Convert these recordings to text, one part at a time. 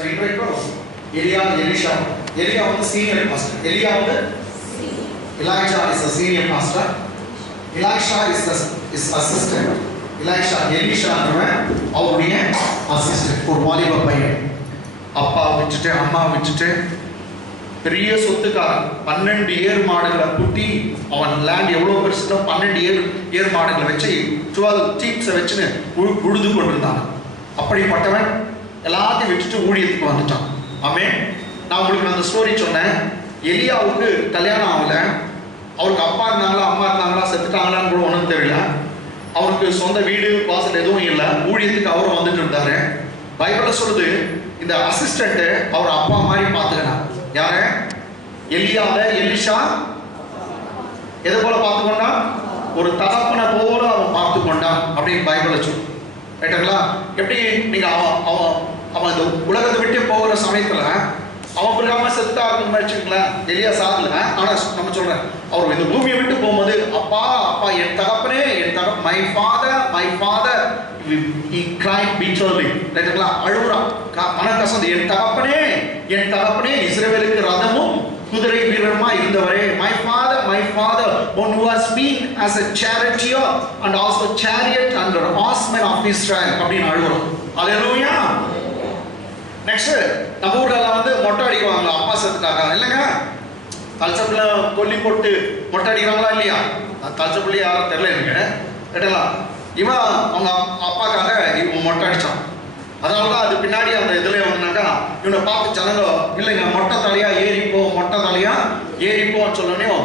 So இன்றைக்கு எலியா எலிஷா எலியா வந்து சீனியர் பாஸ்டர் எலியா வந்து Elijah is the senior pastor Elisha is assistant Elisha அவருடைய அசிஸ்டன்ட் ஒரு வாலிப பையன் அப்பா விட்டுட்டு அம்மா விட்டுட்டு பெரிய சொத்துக்காரன் 12 ஏர் மாடுகளை குட்டி அவன் லேண்ட் எவ்வளவு பெருசுனா 12 ஏர் மாடுகளை வச்சு 12 டீப்ஸை வச்சுன்னு உழுது கொண்டிருந்தான். அப்படிப்பட்டவன் எல்லாத்தையும் விட்டுட்டு ஊழியத்துக்கு வந்துட்டான். ஆமென். நான் உங்களுக்கு அந்த ஸ்டோரி சொன்னேன். எலியாவுக்கு கல்யாணம் ஆகல. அவருக்கு அப்பா இருந்தாங்களா அம்மா இருந்தாங்களா செத்துட்டாங்களான்னு கூட ஒன்றும் தெரியல. அவருக்கு சொந்த வீடு வாசல் எதுவும் இல்லை. ஊழியத்துக்கு அவரும் வந்துட்டு இருந்தாரு. பைபிள்ல சொல்லுது இந்த அசிஸ்டன்ட் அவர் அப்பா மாதிரி பார்த்துக்கினார். யாரு? எலியாவை எலிஷா எதை போல பார்த்துக்கொண்டான்? ஒரு தகப்பனை போல அவன் பார்த்து கொண்டான் அப்படின்னு பைபிள்ல சொல்லு. ரைட்டுங்களா? எப்படி நீங்க அவன் இந்த உலகத்தை விட்டு போகிற சமயத்துல அவன் பிறகாம செத்தா இருக்குன்னு வச்சுங்களேன். எலியா சாகல. ஆனா நம்ம சொல்றேன் அவர் இந்த பூமியை விட்டு போகும்போது அப்பா அப்பா என் தகப்பனே my father he cried bitterly. ரைட்டுங்களா? அழுகுறான். மனக்கசந்து என் தகப்பனே இஸ்ரவேலுக்கு ரதமும் குதிரை வீரருமா இருந்தவரே my father one who has been as a charioteer and also chariot and horseman of Israel அப்படின்னு அழுகுறான். ஹalleluya. நெக்ஸ்ட் நம்ம ஊர்ல வந்து மொட்டை அடிக்குவாங்க அப்பா செத்துட்டாங்க இல்லைங்க. கல்ச்சப்ல கொல்லி போட்டு மொட்டை அடிக்கிறாங்களா இல்லையா? கல்ச்சப்ல யாரும் தெரியல எனக்கு. கேட்டங்களா? இவன் அவங்க அப்பாக்காக இவன் மொட்டை அடிச்சான். அதனாலதான் அது பின்னாடி அந்த இதுல வந்தாக்கா இவனை பார்த்து ஜனங்க இல்லைங்க மொட்டை தலையா ஏறிப்போன்னு சொல்லனையும்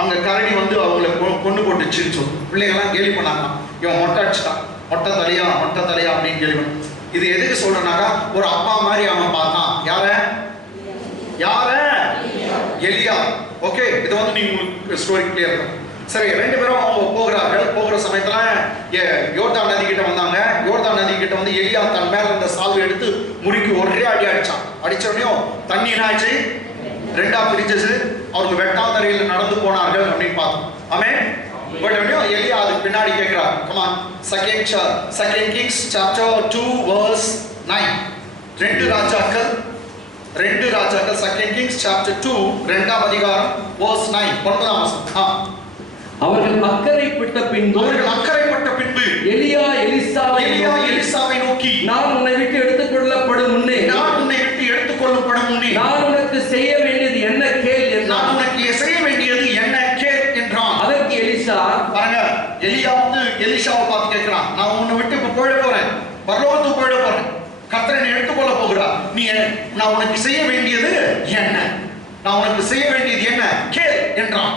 அங்க கரடி வந்து அவங்களை கொண்டு போட்டுச்சுன்னு சொல்லு பிள்ளைங்கெல்லாம் கேலி பண்ணாங்க. இவன் மொட்டை அடிச்சிட்டான். மொட்டை தலையா அப்படின்னு கேள்வி பண்ண. இது எதுக்கு சொல்றனாக்கா ஒரு அப்பா மாதிரி அவன் பார்த்தான். யார எலியா. ஓகே, இது வந்து நீங்க ஸ்டோரி கிளியர் தான். சரி, ரெண்டு பேரும் அவங்க போகிற சமயத்துல யோர்தான் நதி கிட்ட வந்தாங்க. யோர்தான் நதி கிட்ட வந்து எலியா தன் மேல இருந்த சால்வை எடுத்து முறுக்கி ஒரே அடி அடிச்சான். அடிச்ச உடனே தண்ணி என்னாச்சு? ரெண்டா பிரிஞ்சது. அவருக்கு வெட்டாந்தரையில் நடந்து போனார்கள் அப்படின்னு பார்த்தோம். ஆமென். பட் எலியா அதுக்கு பின்னாடி கேட்கிறார். come on, second Kings chapter 2 verse 9. ரெண்டு ராஜாக்கள் second Kings chapter 2 இரண்டாம் அதிகாரம் verse 9 ஒன்பதாம் வசனம். அவர்கள் அக்கறைப்பட்ட பின்பு எலியா எலிசாவை நோக்கி நான் உன்னை விட்டு எடுத்துக்கொள்ளப்படும் முன்னே நான் உனக்கு செய்ய வேண்டியது என்ன கேள் என்றான். அதற்கு எலிசா பாருங்க, எலியா வந்து எலிசாவை பார்த்து கேட்கிறான். நான் உன்னை விட்டு இப்ப போயிட போறேன், பரலோகத்துக்கு போயிட போறேன், கர்த்தர் என்னை எடுத்துக்கொள்ள போகிறா. நான் உனக்கு செய்ய வேண்டியது என்ன கேள் என்றான்.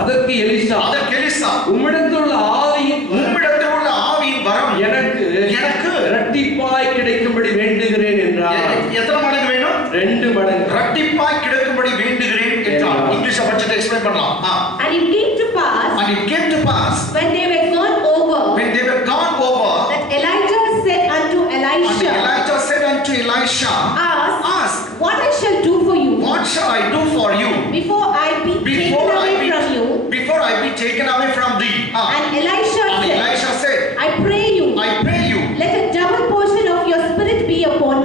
அதற்கு எலிசா உம்மிடத்தில் உள்ள ஆவியின் வரம் எனக்கு இரட்டிப்பாய் கிடைக்கும்படி வேண்டுகிறேன் என்றார். எத்தனை மடங்கு வேணும்? 2 மடங்கு இரட்டிப்பாய் கிடைக்கும்படி வேண்டுகிறேன் என்றார். இங்கிலீஷ் படிச்சு எக்ஸ்பிளைன் பண்ணலாம். And it came to pass when they were gone over that Elijah said unto Elisha ask what I shall do for you before I be taken away from you. And Elisha said I pray you let a double portion of your spirit be upon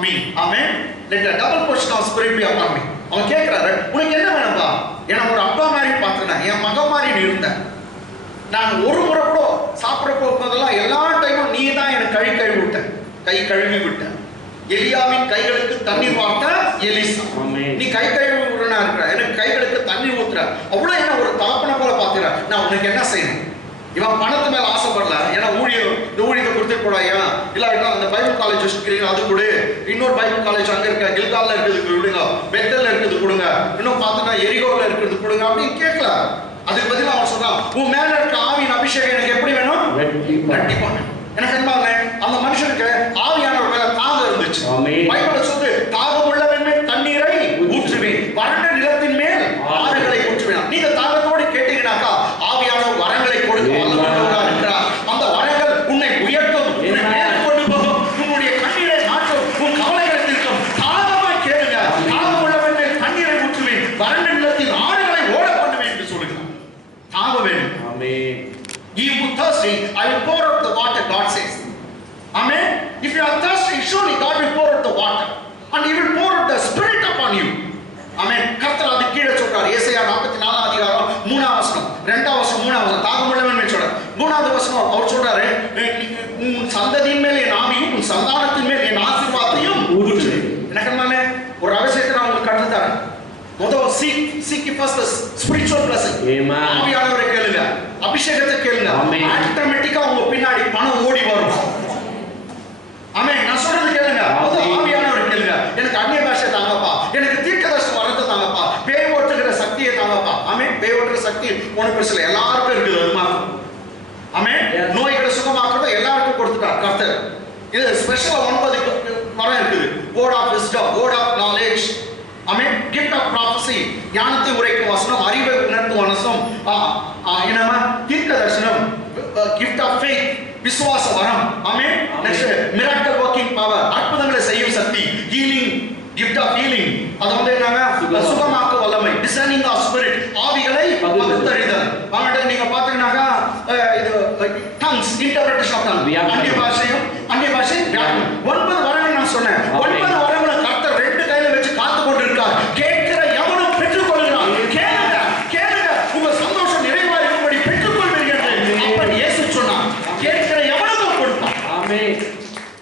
me. Amen. Let a double portion of spirit be upon me. அவன் கேட்கிறாரு, உனக்கு என்ன வேணும்பா? எனக்கு ஒரு அப்பா மாதிரி பார்த்தேன், என் மகன் மாதிரி நீ இருந்த. நான் ஒரு முறை கூட சாப்பிட போகும்போதெல்லாம் எல்லா டைமும் நீ தான் எனக்கு கை கழுவி விட்ட. எலியாவின் கைகளுக்கு தண்ணீர் வார்த்த எலிசா. நீ கை கழுவி விடுறா இருக்கிற, எனக்கு கைகளுக்கு தண்ணீர் ஊத்துற. அவ்வளவு என்ன ஒரு தகப்பனை போல பாக்குற. நான் உனக்கு என்ன செய்யணும்? இவன் பணத்து மேல ஆசைப்படல. ஏன்னா ஊழியத்தை கொடுத்துட்டு போடாயா, இல்லாட்டா அந்த பைபிள் காலேஜ் வச்சுக்கிறீங்க அது கொடு, இன்னொரு பைபிள் காலேஜ் அங்க இருக்க கில்கால்ல இருக்கிறது கொடுங்க, பெத்தல்ல இருக்கிறது கொடுங்க, இன்னும் பார்த்தோன்னா எரிகோல இருக்கிறது கொடுங்க அப்படின்னு கேட்கல. அதுக்கு பதிலா அவன் சொன்னான், உன் மேல இருக்க ஆவியின் அபிஷேகம் எனக்கு எப்படி வேணும்? ரெட்டிப்பா. எனக்கு என்ன அந்த மனுஷனுக்கு ஆவியானவர் மேல தாகம் இருந்துச்சு. பைபிள் சொல்லுது, தாகம் உள்ளவன் மேல் தண்ணீரை ஊற்றுவேன், வறண்ட நிலத்தின் மேல் ஆறுகளை ஊற்றுவேன். நீங்க தாகத்தோடு கேட்டீங்கன்னாக்கா ஆவியானவர் வரங்களை கொடுக்க வல்லவராக இருக்கிறார். அந்த வரங்கள் உன்னை உயர்த்தும், உன்னை மேலே கொண்டு போகும், உன்னுடைய கண்ணீரை மாற்றும், உன் கவலைகளை தீர்க்கும். தாகமா கேளுங்க. தாகம் உள்ளவன் மேல் தண்ணீரை ஊற்றுவேன், வறண்ட நிலத்தின் ஆறுகளை ஓட பண்ணுவேன் என்று சொல்லுகிறார். தாகம் வேணும். ஆமென். You thirsty, I will pour out the water, God says. Amen. If you are thirsty, surely God will pour out the water and He will pour out the Spirit upon you. Amen. கர்த்தர் அது கீழே சொல்றார். ஏசாயா 44 அதிகாரம் 3ஆம் வசனம், 2ஆம் வசனம், 3ஆம் வசனம். தாகமுள்ளவன் சொல்றார். 3ஆவது வசனம் அவர் சொல்றாரு, உன் சந்ததியின் மேல் என் ஆவியும் உன் சந்தானத்தின் மேல் என் ஆசீர்வாதத்தையும் ஊற்றுவேன். எனக்கே ஒரு ரகசியத்தை நான் உங்களுக்கு கற்றுத் தரேன். முதல்ல seek first the spiritual blessing. Amen. ஆவியானவரை கேளுங்க, அபிஷேகத்தை கேளுங்க. ஆட்டோமேட்டிக்கா உங்க பின்னாடி பணம் ஓடி வரும். ஆமென். நான் சொல்றது கேளுங்க. முதல்ல ஆவியானவரை கேளுங்க. எனக்கு அந்நிய பாஷை தாங்கப்பா, எனக்கு தீர்க்கதரிசன வரத்தை தாங்கப்பா, பேய் ஓட்டுகிற சக்தியை தாங்கப்பா. ஆமென். பேய் ஓட்டுற சக்தி உனக்கு சில எல்லாருக்கும் இருக்குது. அது மாதிரி ஆமென். நோய்களை சுகமாக்குறது எல்லாருக்கும் கொடுத்துட்டார் கர்த்தர். இது ஸ்பெஷலா 9 வரம் இருக்குது. word of wisdom, word of knowledge, amen. gift of prophecy, ஞானத்தை உரைக்கும் வசனம், அறிவை உணர்த்தும் வசனம், என்னமா தீர்க்கதரிசனம், gift of faith, விசுவாச வரம். ஆமென். next miracle working power, அற்புதங்களை செய்யும் சக்தி, healing, gift of healing, அது வந்து என்னங்க சுகமாக்க வல்லமை, discerning of spirit, ஆவிகளை பகுத்தறிதல். ஆமென். நீங்க பாத்தீங்கன்னாக்கா இது tongues, interpretation of tongues, அந்நிய பாஷை வியாக்கரணம். 9 வரங்களை நான் சொன்னேன். 9 வரங்களை கர்த்தர் 2 கையில வச்சு காத்து கொண்டிருக்கார். கேட்கிற எவனும் பெற்றுக்கொள்கிறான். கேளுங்க, உங்க சந்தோஷம் நிறைவா இருக்கும்படி பெற்றுக்கொள்வீர்கள் என்று அப்ப இயேசு சொன்னார். கேட்கிற எவனுக்கும் கொடுப்பார். ஆமென்.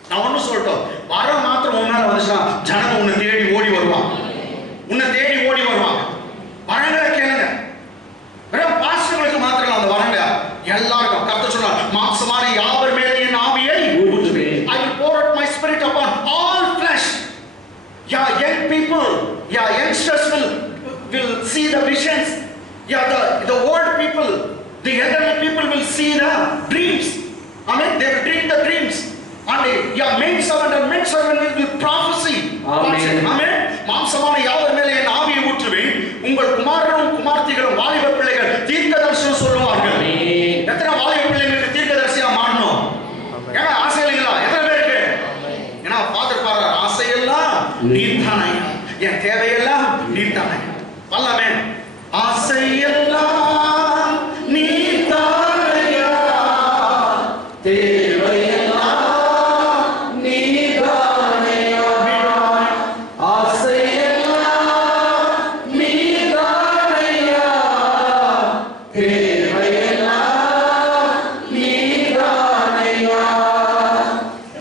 நான் ஒண்ணு சொல்லட்டும், வரம் மாத்திரம் உன் மேல வந்துச்சுன்னா ஜனங்க உன்னை தேடி ஓடி வருவாங்க. வரங்களை கேளுங்க. வெறும் பாஸ்டர்களுக்கு மாத்திரம் அந்த வரங்க எல்லாருக்கும் கர்த்தர் சொன்னார், மாம்சமான யாவர் மேலே என் ஆவியை ஊற்றுவேன். I will pour out my spirit upon all flesh. Yeah, young people, youngsters will see the visions. Yeah, the old people, the elderly people will see the dreams. Amen. They will dream the dreams. And men servant will prophesy. Amen. மாம்சமான யாவர் மேலே என் ஆவியை ஊற்றுவேன். உங்கள் குமாரரும் குமார்த்திகளும் வாலிப பிள்ளைகள் தீர்க்கதரிசனம் சொல்லுவார்கள். எத்தனை வாலிப பிள்ளைகளுக்கு தீர்க்கதரிசியா மாறணும்? ஏன்னா ஆசை இல்லைங்களா? எத்தனை பேருக்கு? ஏன்னா ஃபாதர் பாடுறார், ஆசையெல்லாம் நீர்தானே, என் தேவையெல்லாம் நீர்தானே. வல்லமே ஆசையெல்லாம் நீர்தானையா, தேவையெல்லாம் நீர்தானையா, ஆசையெல்லாம் நீர்தானையா, தேவையெல்லாம் நீர்தானையா.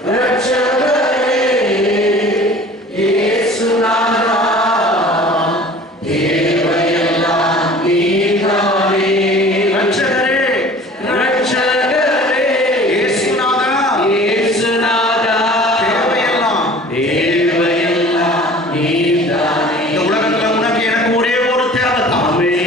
ரட்சகரே இயேசுநாதா, தேவையெல்லாம் நீர்தானே. ரட்சகரே இயேசுநாதா, தேவையெல்லாம் நீர்தானே. இந்த உலகத்துல உனக்கு எனக்கு ஒரே ஒரு தேவை தான்.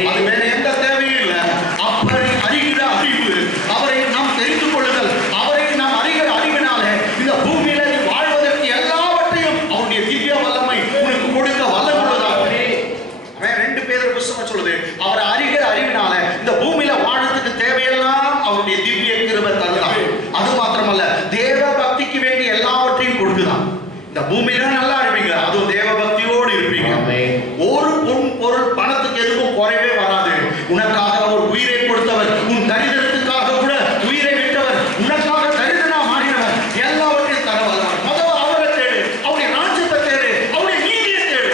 அது வேற எந்த தேவையும் இல்லை. அவரை அறிகிற அறிவு, அவரை நாம் தெரிந்து கொள்ளுதல், அவரை நாம் அறிகிற அறிவினாலே இந்த பூமியில நீ வாழ்வதற்கு எல்லாவற்றையும் அவருடைய திவ்ய வல்லமை உனக்கு கொடுக்க வல்லமுள்ளதாக. அவன் 2 பேர் புத்தகம் சொல்லுது, அவரை அறிகிற அறிவினால இந்த பூமியில வாழ்றதுக்கு தேவையெல்லாம் அவருடைய திவ்ய கிருபை தருகிறார். அது மாத்திரமல்ல, தேவ பக்திக்கு வேண்டிய எல்லாவற்றையும் கொடுக்குதான். இந்த பூமியில நல்லா இருப்பீங்க, அதுவும் தேவ பக்தியோடு இருப்பீங்க. ஒரு பொருள் பணத்துக்கு எதுவும் குறைவே வராது. உனக்காக ஒரு உயிரை கொடுத்தவர், உன் தரித்திரத்துக்காக கூட உயிரை விட்டவர், உனக்காக தரித்திரனா மாறினவர், எல்லாவற்றையும் தர வல்லவர். முதல்ல அவரை தேடு, அவருடைய ராஜ்யத்தை தேடு, அவருடைய நீதியை தேடு.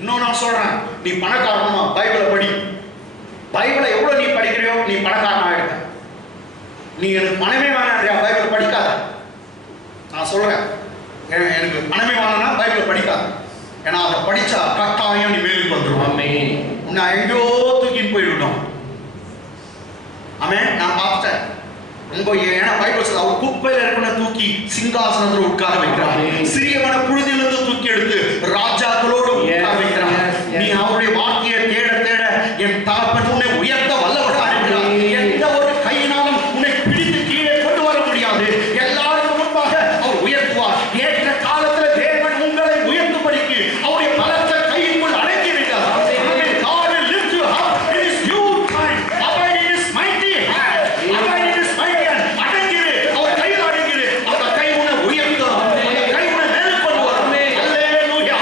இன்னும் நான் சொல்றேன், நீ பணக்காரனா பைபிளை படி. பைபிளை எவ்வளவு நீ படிக்கிறியோ நீ பணக்காரனா ஆயிடுங்க. நீ எனக்கு பணமே வேணாம் பைபிள் படிக்காத. நான் சொல்றேன், எனக்கு பணமே வேணாம்னா பைபிள் படிக்காத. ஏன்னா அதை படிச்சா கட்டாயம் நீ மேலுக்கு வந்துடும். உன்னை எங்கேயோ தூக்கிட்டு போயிவிட்டோம். ஆமென். நான் பார்த்துட்டேன். ஏன்னா பைபிள் சொல்ல அவர் குப்பையில இருக்கிற தூக்கி சிங்காசனத்தில் உட்கார வைக்கிறார். சிறியவன புழுதியிலிருந்து தூக்கி எடுத்து ராஜாக்களோடு உட்கார வைக்கிறார். நீ அவருடைய வார்த்தையை தேட தேட என் தகப்பன் உன்னை உயர்த்த வல்லவராக இருக்கிறார். எந்த ஒரு கையினாலும் உன்னை பிடித்து கீழே கொண்டு வர முடியாது. எல்லாருக்கும் முன்பாக அவர் உயர்த்துவார். ஏற்ற காலத்தில் தேவன் உங்களை உயர்த்தும்படிக்கு அவருடைய பலத்த கையிற்குள் அடக்கி இருக்கிறார். God will lift you up in his due time. Abide in his mighty hand. Abide in his mighty hand. அடங்கிரு, அவர் கையில் அடங்கிரு. அந்த கை உன்னை உயர்த்தும். அந்த கை உன்னை மேல் கொண்டு வரும். அல்லேலூயா.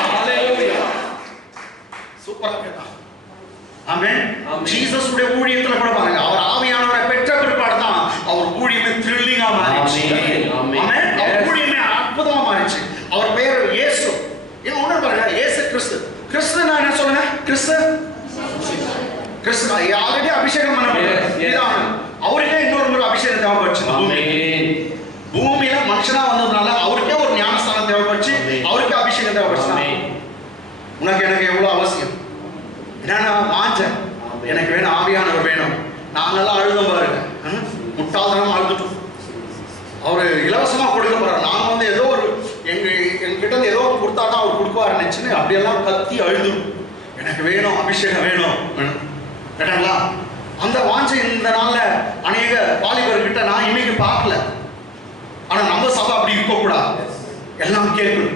ஆல்ரெடி அபிஷேகம் பண்ணப்பட்டார். இதான் அவருக்கே இன்னொரு முறை அபிஷேகம் தேவைப்பட்டுச்சு. ஆமென். பூமியில மனுஷனா வந்ததுனால அவருக்கே ஒரு ஞானஸ்தானம் தேவைப்பட்டுச்சு, அவருக்கே அபிஷேகம் தேவைப்பட்டுச்சு. ஆமென். உனக்கு எனக்கு எவ்வளவு அவசியம், என்னன்னா வாஞ்சேன், எனக்கு வேணும் ஆவியானவர் வேணும். நாங்கெல்லாம் அழுதோம் பாருங்க, முட்டாள்தனமா அழுதுட்டோம். அவரு இலவசமா கொடுக்க போறாரு. நாங்க வந்து ஏதோ ஒரு எங்ககிட்ட இருந்து ஏதோ ஒரு கொடுத்தா தான் அவர் கொடுக்குவாரு நினைச்சுன்னு அப்படியெல்லாம் கத்தி அழுதும், எனக்கு வேணும் அபிஷேகம் வேணும் கேட்டாங்களா. அந்த வாஞ்சை இந்த நாள்ல அநேக வாலிபர்கிட்ட நான் இன்னைக்கு பார்க்கல. ஆனா நம்ம சபை அப்படி இருக்க கூடாது, எல்லாம் கேட்கணும்.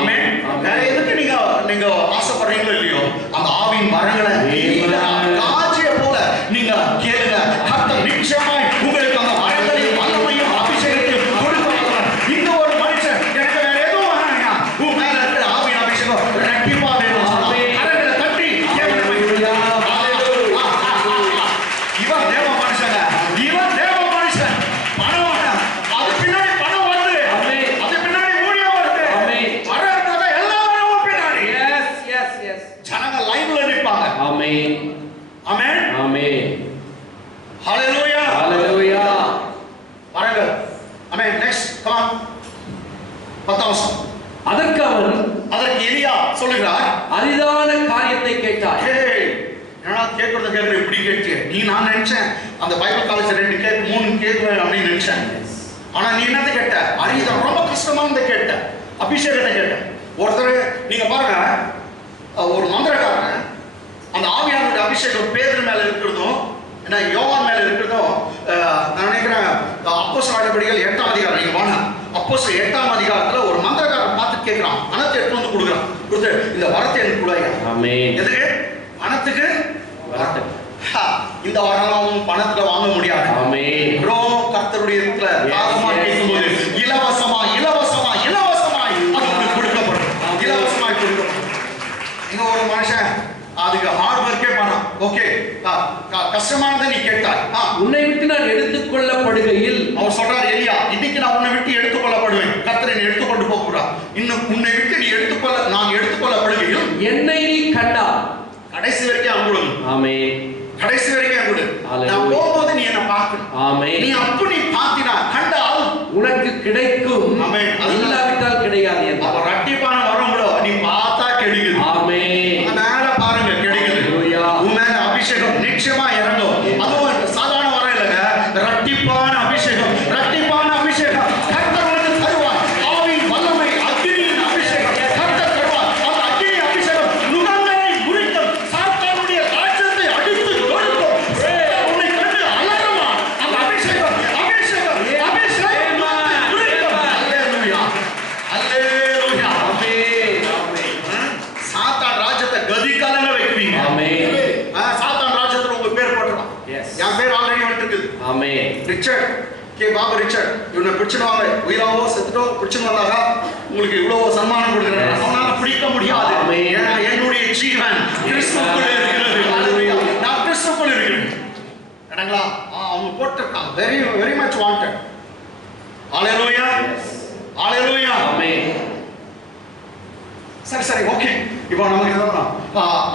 ஆமென். வேற எதுக்கு நீங்க ஆசைப்படுறீங்களோ இல்லையோ, அந்த ஆவியின் வரங்களை காட்சிய போல நீங்க கேளுங்க. கர்த்தர் நிச்சயமாய் உங்களுக்கு அந்த வரங்களையும் வல்லமையும் அபிஷேகத்தையும் கொடுப்பார். இந்த ஒரு மனுஷன் எனக்கு வேற எதுவும் வேணாம், உன் மேல இருக்கிற ஆவியின் அபிஷேகம் ரெட்டிப்பா வேணும். கரங்களை தட்டி இவன் தேவ மனுஷங்க, இவன் தேவ மனுஷன். பணம் அது பின்னாடி பணம் வருது, அது பின்னாடி ஊழியம் வருது, வர்றதுனால எல்லாரும் பின்னாடி ஜனங்க லைன்ல நிற்பாங்க. ஆமென். ஆமென். ஆமென். ஹalleluya. ஹalleluya. பாருங்க. ஆமென். Next come on. 10 அதற்கு எலியா சொல்லுகிறார், அரிதான காரியத்தை கேட்டாய். என்னடா கேட்கறது இப்படி கேட்டு நீ, நான் நினைச்சேன் அந்த பைபிள் காலேஜ் 2 கேக் 3 கேக் அப்படின்னு நினைச்சேன். ஆனா நீ என்னத்தை கேட்ட? அரிதான், ரொம்ப கஷ்டமானதை கேட்ட, அபிஷேகத்தை கேட்ட. ஒருத்தர் நீங்க பாருங்க, ஒரு மந்திரக்காரன் அந்த ஆவியானவருடைய அபிஷேகம் பேதுரு மேல இருக்கிறதும் என்ன யோவான் மேல இருக்கிறதும், நான் நினைக்கிறேன் அப்போஸ்தலர் நடவடிக்கைகள் 8ஆம் அதிகாரம் நீங்க வாங்க. அப்போஸ்தலர் 8ஆம் அதிகாரத்துல ஒரு மந்திரக்காரன் பார்த்து கேட்கிறான், பணத்தை எடுத்து வந்து கொடுக்குறான். கொடுத்து இந்த வரத்தை எனக்கு கொடுங்க. ஆமென். எதுக்கு? பணத்துக்கு வரத்தை. இந்த வரலாம் பணத்துல வாங்க முடியாது. ஆமென். கர்த்தருடைய இடத்துல தாகமா கேட்கும்போது இலவசமாய் அது கொடுக்கப்படும். இலவசமாய் கொடுக்கப்படும். இங்க ஒரு மனுஷன் அதுக்கு ஹார்ட் ஒர்க்கே பண்ணான். ஓகே, கஷ்டமானதை நீ கேட்டாய், உன்னை விட்டு நான் எடுத்துக்கொள்ளப்படுகையில், அவர் சொல்றாரு எலியா, இன்னைக்கு நான் உன்னை விட்டு எடுத்துக்கொள்ளப்படுவேன். கர்த்தரை நீ எடுத்துக்கொண்டு போக கூடாது. இன்னும் உன்னை விட்டு நான் எடுத்துக்கொள்ளப்படுகையில் என்னை நீ கண்டா, கடைசி வரைக்கும் அன்புடன். ஆமென். கடைசி வரைக்கும் அன்புடன். நான் போகும்போது நீ என்ன பார்க்கணும். ஆமென். நீ அப்படி பார்த்தினா கண்டால் உனக்கு கிடைக்கும். ஆமென். இல்லாவிட்டால் கிடையாது. அவர் ரட்டிப்பான வரும் கூட நீ பார்த்தா கிடைக்குது. ஆமென். மேல பாருங்க கிடைக்குது. உன் மேல அபிஷேகம் நிச்சயமா இறங்கும். அதுவும் சாதாரண வரம் இல்லைங்க, ரட்டிப்பான அபிஷேகம். ரட்டிப்பான அபிஷேகம் கர்த்தர் உனக்கு தருவார். ஆவியின் வல்லமை, அக்கினியின் அபிஷேகம் கர்த்தர் தருவார். அந்த அக்கினி அபிஷேகம் நுகங்களை முறிக்கும், சாத்தானுடைய ராஜ்யத்தை அடித்து கொடுக்கும். உன்னை கண்டு அலறுவான். அந்த அபிஷேகம் அபிஷேகம் அபிஷேகம் முறிக்கும். அல்லேலூயா, அல்லேலூயா. ஆமென். ஆமென். சாத்தான் ராஜ்யத்தை கதி கலங்க வைக்குவீங்க. ஆமென். சாத்தான் ராஜ்யத்துல உங்க பேர் போட்டுறான். என் பேர் ஆல்ரெடி வந்துருக்குது. ஆமென். ரிச்சர்ட் கே பாபு ரிச்சர்ட், இவனை பிடிச்சிடுவாங்க, உயிராவோ செத்துட்டோ பிடிச்சிட்டு வந்தாங்க, உங்களுக்கு இவ்வளவு சன்மானம் கொடுக்குறேன். அவனால பிடிக்க முடியாது. ஏன்னா என்னுடைய ஜீவன் கிறிஸ்துக்குள்ள இருக்கிறது. அல்லேலூயா. நான் கிறிஸ்துக்குள்ள இருக்கிறேன். என்னங்களா அவங்க போட்டிருக்காங்க, வெரி வெரி மச் வாண்டட். அல்லேலூயா, அல்லேலூயா. ஆமென். சரி ஓகே. இப்போ நமக்கு எதாவது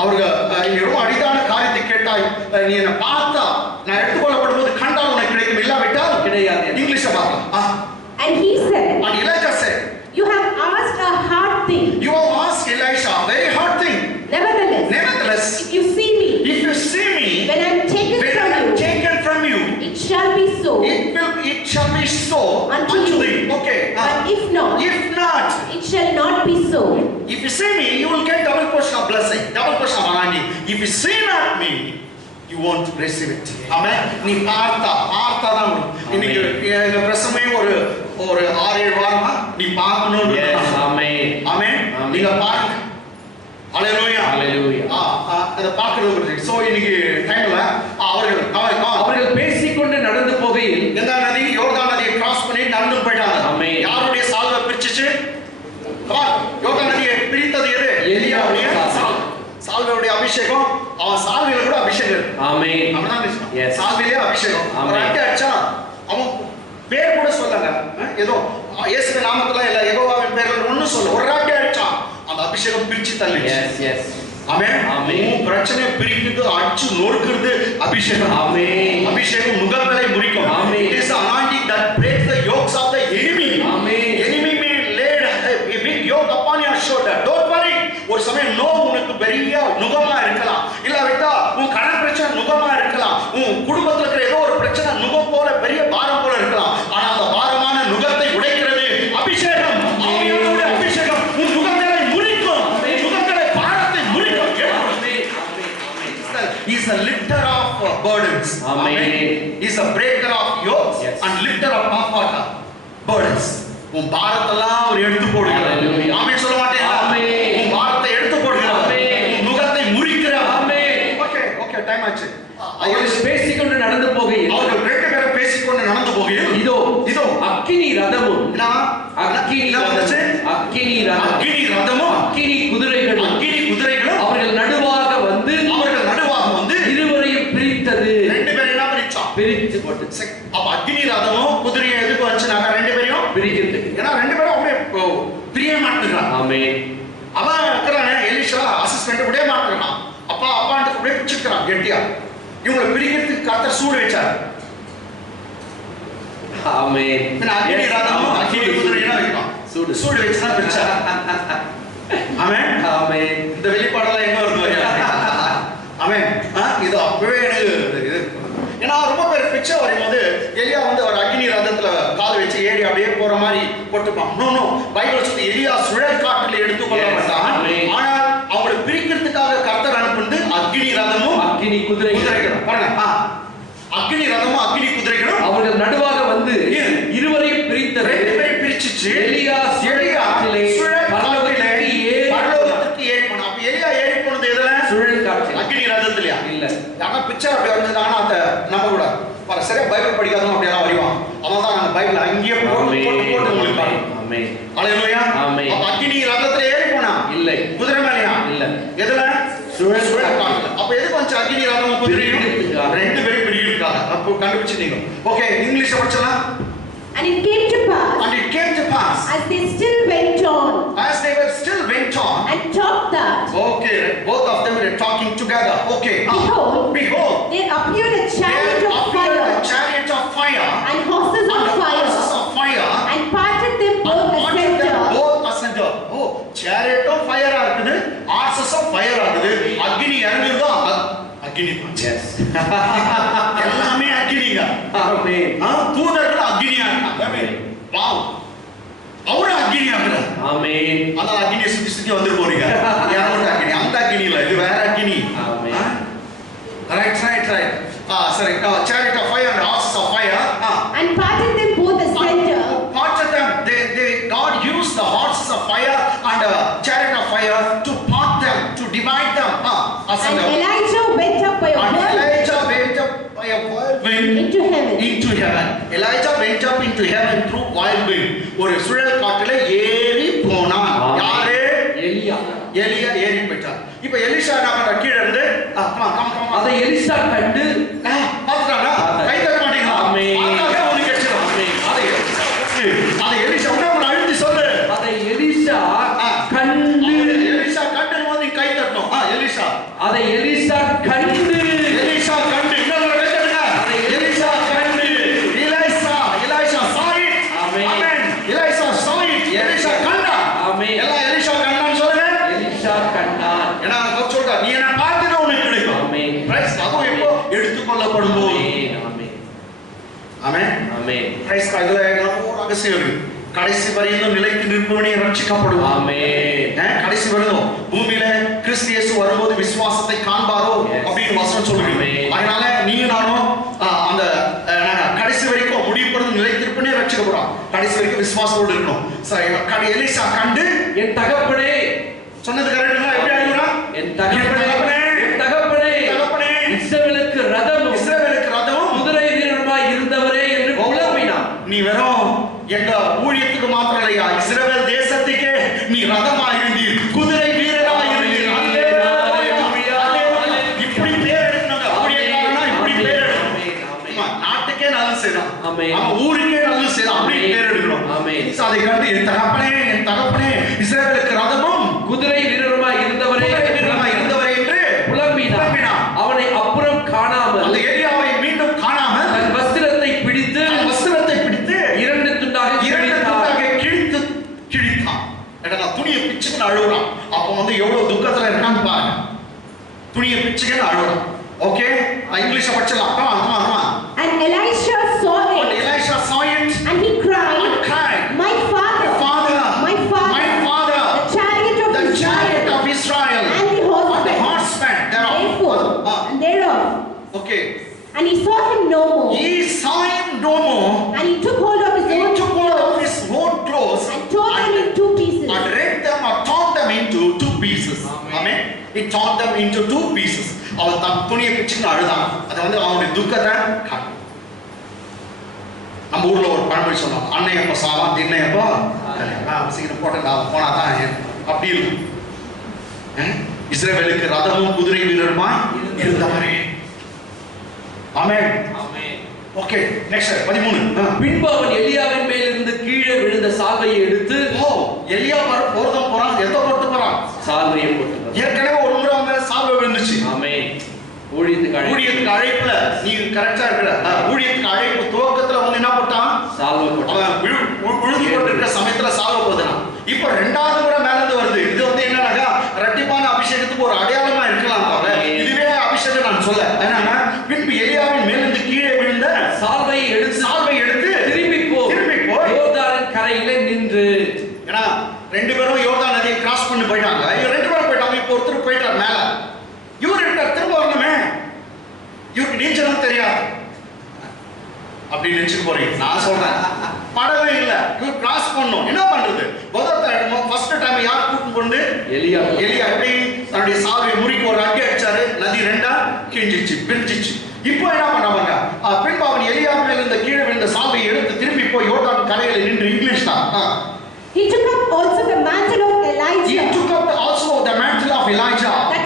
அவருக்கு ரொம்ப அடிதான காரியத்தை கேட்டாய், நீ என்ன பார்த்தா நான் எடுத்துக்கொள்ளப்படும் போது கண்டால் உனக்கு கிடைக்கும், இல்லாவிட்டால் கிடையாது. இங்கிலீஷ்ல பார்க்கலாம். And he said, and Elijah said, you have asked a hard thing. You have asked Elisha a very hard thing. Nevertheless, if you see me when I am taken from you, it shall be so. It shall be so unto thee. Okay. But if not, it shall not be so. If you see me, you will get double portion of blessing, double portion of anointing. If you see not me, you won't receive it. Amen. நீ பார்த்தா தான் இன்னைக்கு எங்க பிரசமே ஒரு 6-7 வாரமா நீ பார்க்கணும். ஆமென். ஆமென். நீங்க பாருங்க. ஹalleluya. ஹalleluya. அத பார்க்கிறது. சோ இன்னைக்கு டைம்ல அவர்கள் பேசிக்கொண்டு நடந்து போகையில் எந்த நதி? யோர்தான் நதியை கிராஸ் பண்ணி நடந்து போயிட்டாங்க. ஆமென். யாருடைய சால்வை பிரிச்சிச்சு? யோர்தான் நதியை பிரித்தது எது? எலியாவுடைய சால்வையுடைய அபிஷேகம். அவன் சால்வையில கூட அபிஷேகம். ஆமென். அப்படிதான் சால்வையிலே அபிஷேகம். ஒரு அட்டை அடிச்சா அவன் பேர் கூட சொல்லாங்க, ஏதோ இயேசுவின் நாமத்துல இல்ல யெகோவாவின் பேர்ல ஒண்ணு சொல்ல, ஒரு அட்டை அடிச்சான், அந்த அபிஷேகம் பிரிச்சு தள்ளிச்சு. ஆமென். ஆமென். உன் பிரச்சனை பிரிக்குது, அடிச்சு நொறுக்குறது அபிஷேகம். ஆமென். அபிஷேகம் நுகங்களை முறிக்கும். ஆமென். It is the anointing that breaks the yokes of the enemy. Amen. Enemy may laid a big yoke upon your shoulder. Don't worry. ஒரு சமயம் நோ உனக்கு பெரிய நுகமா இருக்கலாம், இல்லாவிட்டா உன் கடன் பிரச்சனை நுகமா இருக்கலாம், உன் குடும்பத்துல இருக்கிற ஏதோ ஒரு பிரச்சனை நுகம் போல பெரிய பாரம் போல இருக்கலாம். ஆனா அந்த பாரமான நுகத்தை உடைக்கிறது அபிஷேகம். ஆவியானவருடைய அபிஷேகம் உன் நுகங்களை முறிக்கும், நுகங்களை பாரத்தை முறிக்கும். He is a lifter of burdens. Amen. He is a breaker of yokes and lifter of burdens. உன் பாரத்தெல்லாம் அவர் எடுத்து போடுகிறார். ஆமென் சொல்ல மாட்டீங்களா? உன் பாரத்தை எடுத்து போடுகிறார், உன் நுகத்தை முறிக்கிறார். ஓகே டைம் ஆச்சு. அவர்கள் பேசிக்கொண்டு நடந்து போகையில், அவர்கள் ரெண்டு பேரும் பேசிக்கொண்டு நடந்து போகையில், இதோ இதோ அக்கினி ரதமும் அக்கினி ரதமும் அக்கினி குதிரைகளும் அவர்கள் நடுவாக வந்து இருவரையும் பிரித்தது. ரெண்டு பேரும் என்ன பிரிச்சான்? பிரித்து போட்டு. அப்ப அக்கினி ரதமும் குதிரையும் எதுக்கு வந்துச்சுனாக்க ரெண்டு பேரையும் பிரிக்கிறது. ஏன்னா ரெண்டு பேரும் அப்படியே பிரிய மாட்டேங்கிறான். ஆமென். அவன் இருக்கிறானே எலிஷா அசிஸ்டன்ட் விட மாட்டேங்கிறான். அப்பான்ட்டு அப்படியே பிடிச்சிருக்கிறான் கெட்டியா. இவங்களை பிரிக்கிறதுக்கு கர்த்தர் சூடு வச்சார். ஆமென். அக்கினி ரதமும் அக்கினி குதிரையும் வைக்கலாம். சூடு வச்சுதான் பிரிச்சார். ஆமென். ஆமென். இந்த வெளிப்பாடெல்லாம் எங்க வருது? ஆமென். இது அப்பவே எனக்கு இது ஏன்னா ரொம்ப பேர் பிக்சர் வரும்போது எலியா வந்து ஒரு அக்னி ரதத்துல கால் வச்சு ஏறி அப்படியே போற மாதிரி போட்டுப்பான். நோ பைபிள் சொல்லி எலியா சுழல் காட்டில் எடுத்துக்கொள்ளப்பட்டான். ஆனால் அவங்களை பிரிக்கிறதுக்காக கர்த்தர் அனுப்புனது அக்னி ரதமும் அக்கினி குதிரைகளும். பாருங்க, அக்னி ரதமும் அக்னி குதிரைகளும் அவர்கள் நடுவாக வந்து இருவரையும் பிரித்தது. ரெண்டு பேரும் பிரிச்சிச்சு. எலியா சுழல் பரலோகத்துக்கு ஏறி போனான். அப்ப எலியா ஏறி போனது எதுல? சுழல் காற்றில். அக்னி ரதத்துலயா? இல்ல. ஆனா பிக்சர் அப்படி வந்ததானா அந்த நம்ம கூட பாரு சரியா பைபிள் படிக்காதவங்க அப்படி எல்லாம் வருவான். அதனால நம்ம பைபிள் அங்கேயே போட்டு உங்களுக்கு பாருங்க. ஆமென். ஹalleluya. ஆமென். அப்ப அக்னி ரதத்துல ஏறி போனா? இல்ல. குதிரை மேலயா? இல்ல. எதுல? சுழல் காற்றில். அப்ப எதுக்கு வந்து அக்னி ரதமும் குதிரையும் ரெண்டு பேரும் பிரியிருக்காங்க. அப்போ கண்டுபிடிச்சிட்டீங்க. ஓகே இங்கிலீஷ்ல படிச்சலாம். And it came to pass, as they still went on, and talked that, okay, both of them were talking together. Okay, behold, there appeared a chariot of fire, and horses of fire, and parted them both asunder. Oh, chariot of fire இருக்குது, horses of fire இருக்குது. அக்னி இறங்குதோ அக்னி. Yes. எல்லாமே அக்னிங்க. ஆமென். தூதர்கள் அக்னியா இருக்காங்க. ஆமென். Wow. அவரு அக்னியா இருக்காரு. ஆமென். அந்த அக்னியை சுத்தி வந்து போறீங்க. யாரோட அக்னி? அந்த அக்னி இல்ல, இது வேற அக்னி. ஆமென். ரைட். சரி. Chariot of fire and horses of fire. And parted them both asunder. Parted them. God used the horses of fire and chariot of fire to part them, to divide them. And Elijah went up by a whirlwind into heaven. Elijah went up into heaven through whirlwind. ஒரு சுழல் காற்றில ஏறி போனான். யாரு? எலியா ஏறி போயிட்டார். இப்ப எலிஷா நாம கீழ இருந்து அதை எலிசா கண்டு பாத்துறானா? கை தட்ட மாட்டீங்களா? ஆமென். அதை எலிஷா உடனே அழுத்தி சொல்லு. அதை எலிசா கண்டு. எலிஷா கண்டு வந்து கை தட்டணும். எலிஷா அதை எலிசா கண்டு. இன்னொரு கேளுங்க. எலிஷா கண்டு. Elisha saw it. Amen. Elisha saw it. Elisha கண்டா. ஆமென். எல்லாம் எலிஷா கண்டான்னு சொல்லுங்க. எலிசா கண்டான். ஏன்னா அவர் சொல்றார் நீ என்ன பார்த்துட்டு உனக்கு கிடைக்கும். ஆமென். பிரைஸ் அதுவும் எப்போ எடுத்துக்கொள்ளப்படும் போது. ஆமென். ஆமென். பிரைஸ் இதுல ஒரு ரகசியம் இருக்கு. கடைசி வரையிலும் நிலைத்து நிற்பவனே ரட்சிக்கப்படுவான். ஆமென். கடைசி வரையிலும் பூமியில கிறிஸ்து இயேசு வரும்போது விசுவாசத்தை காண்பாரோ அப்படின்னு வசனம் சொல்லுங்க. அதனால நீங்க நானும் அந்த கடைசி வரைக்கும் முடிவுபடுறது நிலைத்திருப்பனே ரட்சிக்கப்படுவான். கடைசி வரைக்கும் விசுவாசத்தோடு இருக்கணும். சரி எலிசா கண்டு என் தகப்பனே சொன்னது கரெக்ட்டுங்களா? எப்படி அழுகுறான்? என் தகப்பனே இஸ்ரவேலுக்கு ரதமும் குதிரை வீரருமாய் இருந்தவரே என்று புலம்பினான். நீ வெறும் எங்க ஊழியத்துக்கு மாத்திரம் இல்லையா, இஸ்ரவேல் தேசத்துக்கே நீ ரதமா இருந்தீர், குதிரை வீரரா இருந்தீர். இப்படி பேர் எடுக்கணுங்க. ஊழியக்காரனா இப்படி பேர் எடுக்கணும். நாட்டுக்கே நல்லது செய்யணும், அவன் ஊருக்கே நல்லது செய்யணும், அப்படி பேர் எடுக்கணும். அதை கண்டு என் தகப்பனே இஸ்ரவேலுக்கு ரதமும் குதிரை வீரருமாய் இருந்தவரே எவ்வளவு துக்கத்துல இருக்கான்னு பாருங்க. துணியை பிச்சுக்கிட்டு அழுவான். ஓகே, இங்கிலீஷ்ல படிச்சலாம். And Elisha saw it. But Elisha saw it. And he cried. And cried. My father. Father. My father. My father. The chariot of The Israel. chariot of Israel. And the horsemen. And the horsemen Therefore. thereof. And thereof. Okay. And he saw him no more. He saw him no more. And he took hold of his He own took hold of his own clothes and tore them in two pieces. and rent them or torn them into two pieces. Amen. He torn them into two pieces. அவன் தன் துணியை பிச்சுன்னு அழுதான். அது அவனுடைய துக்கத்தை காட்டும். நம்ம ஊர்ல ஒரு பழமொழி சொன்னோம், அன்னையப்ப சாவா திண்ணையப்போ சீக்கிரம் போட்டா போனாதான் அப்படி இருக்கும். இஸ்ரவேலுக்கு ரதமும் குதிரை வீரருமா இருந்தவரே. ஆமென். Okay, next 13. பின்பு அவன் எலியாவின் மேல் இருந்து கீழே விழுந்த சால்வையை எடுத்து, எலியா போறதும் போறான், எதோ போட்டு போறான், சால்வையை போட்டு. ஏற்கனவே ஒரு முறை அவங்க சால்வை விழுந்துச்சு. ஆமென். ஊழியத்துக்கு அழைப்புல நீ கரெக்டா இருக்கிற, ஊழியத்துக்கு அழைப்பு துவக்கத்துல வந்து என்ன போட்டான், சால்வை போட்டான். அவன் விழுந்து கொண்டிருக்கிற சமயத்துல சால்வை போதுனான். இப்போ ரெண்டாவது முறை மேல இருந்து வருது. இது என்னன்னா இரட்டிப்பான அபிஷேகத்துக்கு ஒரு அடையாளமா இருக்கலாம். இதுவே அபிஷேகம் நான் சொல்ல. என்னன்னா பின்பு எலியாவின் மேலிருந்து கீழே விழுந்த சால்வையை எடுத்து திரும்பி போ யோர்தானின் கரையில நின்று. ஏன்னா ரெண்டு பேரும் யோர்தான் நதியை கிராஸ் பண்ணி போயிட்டாங்க. ரெண்டு பேரும் போயிட்டாங்க. இப்போ ஒருத்தர் போயிட்டார் மேல. இவர் திரும்ப வரணுமே, இவருக்கு நீச்சலும் தெரியாது அப்படி நினைச்சு போறீங்க. நான் சொல்றேன், படவே இல்ல, இவர் கிராஸ் பண்ணணும். என்ன பண்றது? ஃபர்ஸ்ட் டைம் யார் கூட்டு கொண்டு எலியா எப்படி தன்னுடைய சால்வை முறிக்கு ஒரு அடி அடிச்சாரு. நதி ரெண்டா கிழிஞ்சிச்சு, பிரிஞ்சிச்சு. இப்போ என்ன பண்றாங்க? பின்பு அவன் எலியா மேல இந்த கீழே விழுந்த சால்வையை எடுத்து திரும்பி போய் யோர்தான் கரையில நின்று. இங்கிலீஷ் தான். He took up also the mantle of Elijah. He took up also the mantle of Elijah. That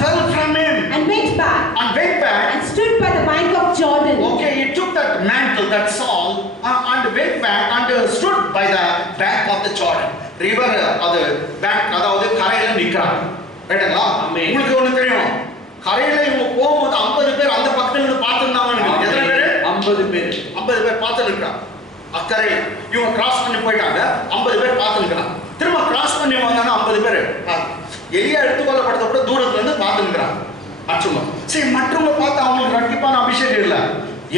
fell from him. And went back. And stood by the bank of Jordan. Okay, he took that mantle, that Saul, and went back and stood by the bank of the Jordan. River, அது bank, அதாவது கரையில நிக்கிறாங்க. ரைட்டுங்களா? உங்களுக்கு ஒண்ணு தெரியும், கரையில இவங்க போகும்போது 50 பேர் அந்த பக்கத்துல இருந்து பார்த்துட்டாங்க. எத்தனை பேர்? 50 பேர் பார்த்து நிக்கிறாங்க. அக்கறை இவங்க கிராஸ் பண்ணி போயிட்டாங்க. 50 பேர் பார்த்து நிக்கிறாங்க. திரும்ப கிராஸ் பண்ணி வந்தாங்க 50 பேர். எலியா எடுத்துக்கொள்ளப்பட்ட கூட தூரத்துல இருந்து பார்த்து நிக்கிறாங்க. மற்றவங்க பார்த்து அவங்களுக்கு இரட்டிப்பான அபிஷேகம் இல்ல.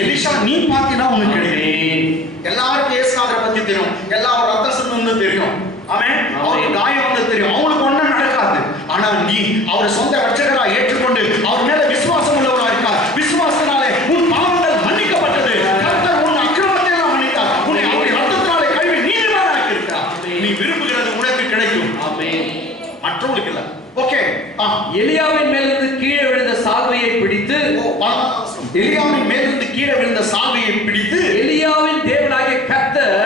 எலிஷா நீ பார்த்தீனா உனக்கு கிடைக்கும். எல்லாருக்கும் ஏசுநாதரை பத்தி தெரியும், எல்லாரும் ரத்த சிந்து தெரியும். ஆமென். அவருக்கு காயம் வந்து தெரியும். அவங்களுக்கு ஒண்ணும் நடக்காது. ஆனா நீ அவர் சொந்த ரட்சகரா ஏற்றுக்கொண்டு அவர் மேல விசுவாசம் உள்ளவரா இருக்கா. விசுவாசத்தினாலே உன் பாவங்கள் மன்னிக்கப்பட்டது. கர்த்தர் உன் அக்கிரமத்தை எல்லாம் மன்னித்தார். உன்னை அவருடைய ரத்தத்தினாலே கழுவி நீதிமானாக்கி இருக்கிறார். நீ விரும்புகிறது உனக்கு கிடைக்கும். ஆமென். மற்றவங்களுக்கு இல்ல. ஓகே, எலியாவின் மேலிருந்து கீழே விழுந்த சால்வையை பிடித்து, எலியாவின் மேலிருந்து கீழே விழுந்த சால்வையை பிடித்து, எலியாவின் தேவனாகிய கர்த்தர்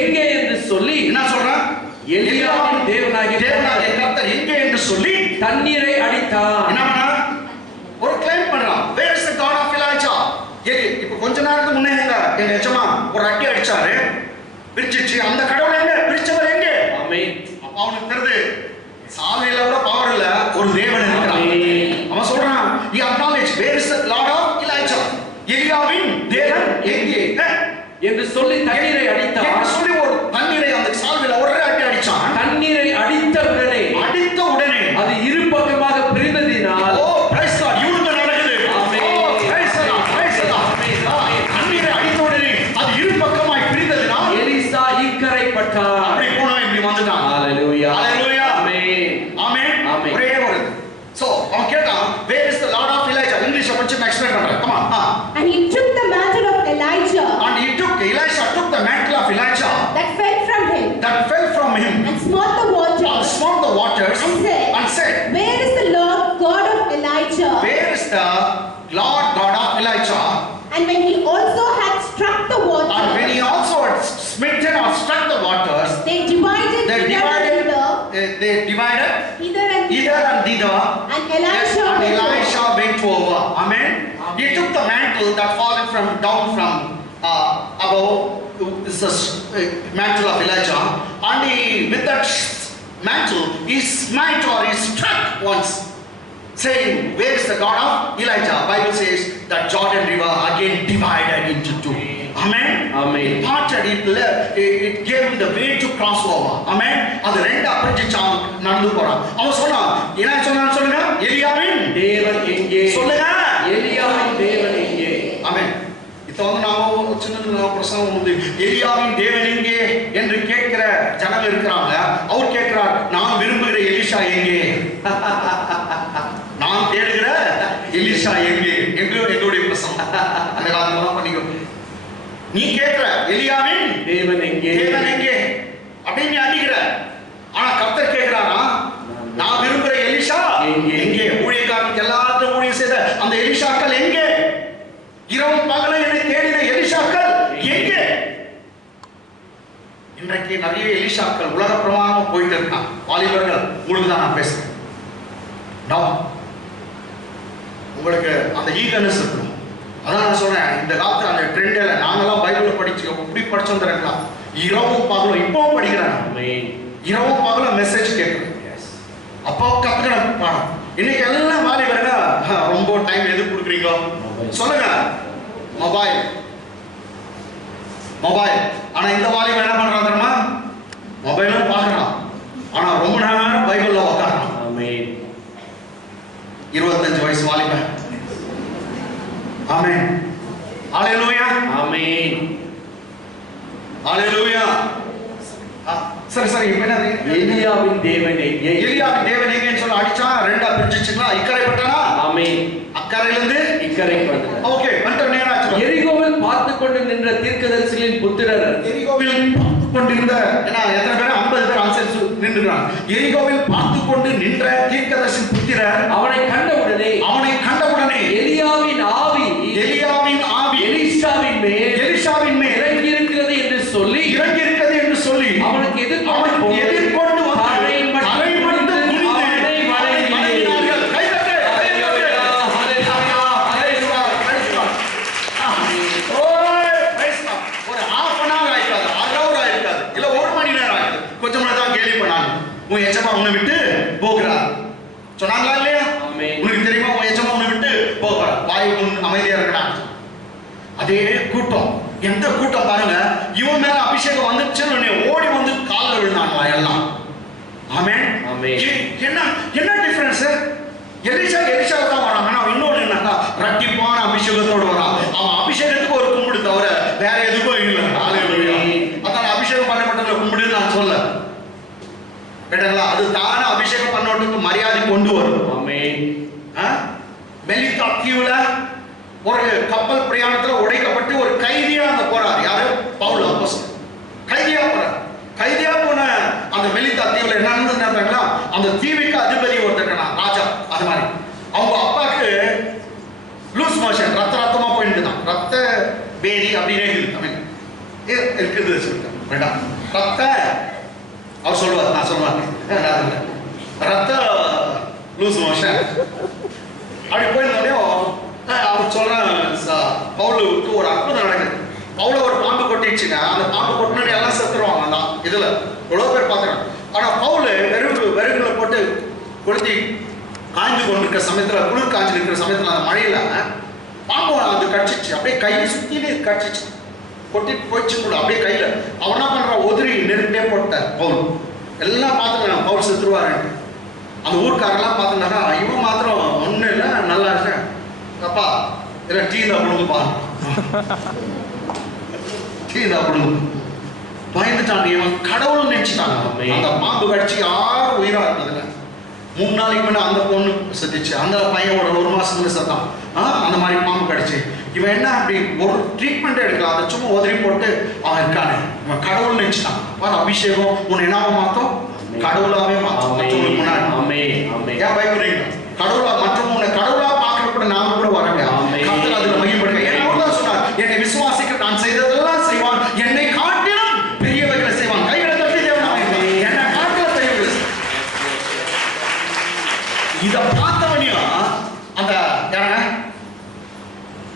எங்கே என்று சொல்லி, என்ன சொல்றான்? எலியாவின் தேவனாகிய கர்த்தர் எங்கே என்று சொல்லி தண்ணீரை அடித்தான். என்ன பண்ணா? ஒரு கிளைம் பண்றான். Where is the God of Elijah? இப்போ கொஞ்ச நேரத்துக்கு முன்னே எங்க எஜமா ஒரு அடி அடிச்சாரு, பிரிச்சிச்சு. அந்த கடவுள் எங்க? பிரிச்சவர் எங்க? ஆமென். அப்ப அவனுக்கு தெரியுது சாலையில கூட பவர் இல்ல, ஒரு தேவன் இருக்கிறான். அவன் சொல்றான், he acknowledge where is the Lord of Elijah? எலியாவின் தேவன் எங்கே என்று சொல்லி தண்ணீரை அடித்தான். சொல்லி ஒரு தண்ணீரை அந்த சால்வையில ஒரே அடி அடிச்சான். தண்ணீரை அடித்த உடனே அது இரு பக்கமாக பிரிந்ததினால், ஓ பிரைஸ் காட், யூனிட் நடக்குது. Amen. Praise God, praise God. தண்ணீரை அடித்த உடனே அது இரு பக்கமாய் பிரிந்ததினால் எலிசா இக்கரைப்பட்டான். அப்படி போனா இப்படி வந்துட்டான். ஹalleluya, ஹalleluya, ஆமென், ஆமென். ஆமென். ஒரே ஒரு சோ அவன் கேட்டான், where is the Lord of Elijah? இங்கிலீஷ்ல படிச்சு எக்ஸ்பிளைன் பண்றேன். come on. And he took the mantle of Elijah. And Elisha took the mantle of Elijah that fell from him. And smote the waters. And said, where is the Lord God of Elijah? Where is the Lord God of Elijah? And when he also had struck the waters, and when he also had smitten or struck the waters, they divided hither and thither, and Elisha went over. Amen. He took the mantle that fallen down from above, this is mantle of Elijah, and with that mantle he smite or he struck once, saying, where is the God of Elijah? Bible says that Jordan River again divided into two. Amen. Amen. It parted, it gave him the way to cross over. Amen. அது ரெண்டா பிரிச்சு நடந்து போறான். அவன் சொன்னான், என்ன சொன்னான்னு சொல்லுங்க? எலியாவின் தேவன் எங்கே? சொல்லுங்க. எலியாவின் தேவன் எங்கே? ஆமென். இப்போ நாம சின்ன பிரசங்கம் வந்து எலியாவின் தேவன் எங்கே என்று கேட்கிற ஜனங்க இருக்கிறாங்க. அவர் கேட்கிறார், நான் விரும்புகிற எலிஷா எங்கே? நான் தேடுகிற எலிஷா எங்கே என்று எங்களுடைய பிரசங்கம். அந்த காலத்துல பண்ணிக்கோ. நீ கேட்கிற எலியாவின் தேவன் எங்கே? தேவன் எங்கே அப்படின்னு நீ அடிக்கிற. ஆனா கர்த்தர் கேட்கிறாரா, நான் விரும்புகிற எலிஷா எங்கே? ஊழியக்காரனுக்கு எல்லாத்தையும் ஊழியம் செய்த அந்த எலிஷாக்கள் எங்கே? இரவும் பகலும் என்னை தேடின எலிஷாக்கள் எங்கே? இன்றைக்கு நிறைய எலிஷாக்கள் உலக பிரமாணமா போயிட்டு இருக்கான். வாலிபர்கள், உங்களுக்கு தான் நான் பேசுறேன். உங்களுக்கு அந்த ஈகர்னஸ் இருக்கணும். அதான் நான் சொல்றேன், இந்த காலத்துல அந்த ட்ரெண்ட்ல நாங்கெல்லாம் பைபிளை படிச்சு எப்படி படிச்சோம் தெரியுங்களா? இரவும் பகலும் இப்பவும் படிக்கிறாங்க. இரவும் பகலும் மெசேஜ் கேட்கணும். அப்போ கத்துக்கணும் பாடம். இன்னைக்கு எல்லாம் வாலிபருங்க ரொம்ப டைம் எது கொடுக்குறீங்க சொல்லுங்க? மொபைல். ஆனா இந்த வாலிபர் என்ன பண்றான் தெரியுமா? மொபைலும் பார்க்கறான், ஆனா ரொம்ப நேரம் பைபிள்ல உட்கார்றான். 25 வயசு வாலிபன். ஆமென். ஹalleluya. ஆமென். ஹalleluya. சரி இப்ப என்ன? எலியாவின் தேவன் எங்கே? எலியாவின் தேவன் எங்கேன்னு சொல்ல அடிச்சா ரெண்டா பிரிச்சுச்சுங்களா? இக்கரை பட்டானா? ஆமென். அக்கரையில இருந்து இக்கரை பட்டானா? ஓகே, வந்து நேரா ஆச்சு. எரிகோவில் பார்த்து கொண்டு நின்ற தீர்க்கதரிசிகளின் புத்திரர். எரிகோவில் பார்த்து கொண்டிருந்த எத்தனை பேர்? 50 பேர் ஆன்சர் நின்றுறாங்க. எரிகோவில் பார்த்து கொண்டு நின்ற தீர்க்கதரிசி புத்திரர் அவனை கண்டவுடனே எலியாவின் ஆவி எலிஷாவின் மேல் இறங்கி இருக்கிறது என்று சொல்லி அவனுக்கு எதிர்கொண்டு உன் எஜமா உன்னை விட்டு போகிறார் சொன்னாங்களா இல்லையா? உனக்கு தெரியுமா உன் எஜமா உன்னை விட்டு போகிறார், வாய் அமைதியா இருக்கிறான். அதே கூட்டம், எந்த கூட்டம் பாருங்க, இவன் மேல அபிஷேகம் வந்துச்சுன்னு ஓடி வந்து காலில் விழுந்தாங்களா எல்லாம். ஆமென். என்ன டிஃபரன்ஸ்? எலிஷா தான் வரான், ஆனா இன்னொன்னு என்னன்னா ரட்டிப்பான அபிஷேகத்தோடு வரான். அவன் அபிஷேகத்துக்கு ஒரு கும்பிடு தவிர வேற எதுக்கும் இல்லை. அதான் அபிஷேகம் பண்ணப்பட்டதுல கும்பிடுன்னு நான் சொல்ல கேட்டங்களா? அது தானே அபிஷேகம் பண்ணவனுக்கு மரியாதை கொண்டு வரும். மெலிதா தீவுல ஒரு கப்பல் பிரயாணத்துல உடைக்கப்பட்டு ஒரு கைதியா அங்க போறார். யாரு? பவுல் அப்போஸ்தலன். கைதியா போன அந்த மெலிதா தீவுல என்ன நடந்ததுன்னா, அந்த தீவுக்கு அதிபதி ஒருத்தர் ராஜா. அது மாதிரி அவங்க அப்பாக்கு லூஸ் மோஷன், ரத்தமா போயிட்டு தான், ரத்த பேதி அப்படின்னு இருக்குது சொல்லிட்டேன். வேண்டாம், ரத்த அவர் சொல்லுவார், நான் சொல்லுவாங்க ரத்த லூஸ் மோஷன் அப்படி போயிருந்தோடனே அவர் சொல்றேன், பவுலுக்கு ஒரு அற்புதம் நடக்குது. பவுல ஒரு பாம்பு கொட்டிடுச்சுங்க. அந்த பாம்பு கொட்டினு எல்லாம் செத்துருவாங்க. அந்த இதுல எவ்வளவு பேர் பார்த்துறாங்க. ஆனா பவுலு வெறுகுல போட்டு கொளுத்தி காய்ந்து கொண்டிருக்கிற சமயத்துல, குளிர் காய்ச்சி இருக்கிற சமயத்துல அந்த மழையில பாம்பு அது கடிச்சிச்சு. அப்படியே கையை சுத்திலே கடிச்சிச்சு, கொட்டிட்டு போயிடுச்சு கூட அப்படியே கையில. அவன் என்ன பண்றான், உதிரி நெருப்பிட்டே போட்டார் பவுல். எல்லாம் பார்த்துக்கலாம் பவுல் செத்துருவாரு. அந்த ஊர்க்காரெல்லாம் பார்த்துனாக்கா இவன் மாத்திரம் ஒன்றும் இல்லை, நல்லா இருக்கேன் அப்பா, இல்லை டீ தான் கொடுங்கப்பா, டீ தான் கொடுங்க. பயந்துட்டாங்க, இவன் கடவுள் நினைச்சுட்டாங்க. அந்த பாம்பு கடிச்சு யாரும் உயிரா இருந்ததுல 3 நாளைக்கு முன்னாடி அந்த பொண்ணு செத்துச்சு. அந்த பையனோட 1 மாசத்துல செத்தான். அந்த மாதிரி பாம்பு கடிச்சு. இவன் என்ன அப்படி ஒரு ட்ரீட்மெண்ட் எடுக்கலாம், அதை சும்மா உதறி போட்டு அவன் இருக்கானே, இவன் கடவுள் நினைச்சிட்டான். பாரு, அபிஷேகம் உன்னை என்னவா மாத்தோம், கடவுளாவே மாத்தோம். ஏன் பயப்படுறீங்க? கடவுளா மற்றவங்க உன்னை கடவுளா பார்க்க கூட நாம கூட வரங்க. கர்த்தர் அதுல மகிமைப்படுங்க. என்னோட சொன்னார், என்னை விசுவாசிக்க நான் செய்ததெல்லாம் செய்வான், என்னை காட்டிலும் பெரியவைகளை செய்வான். கைகளை தட்டி தேவன் என்னை காட்டில பெரியவைகளை. இதை பார்த்தவனையும் அந்த யாருங்க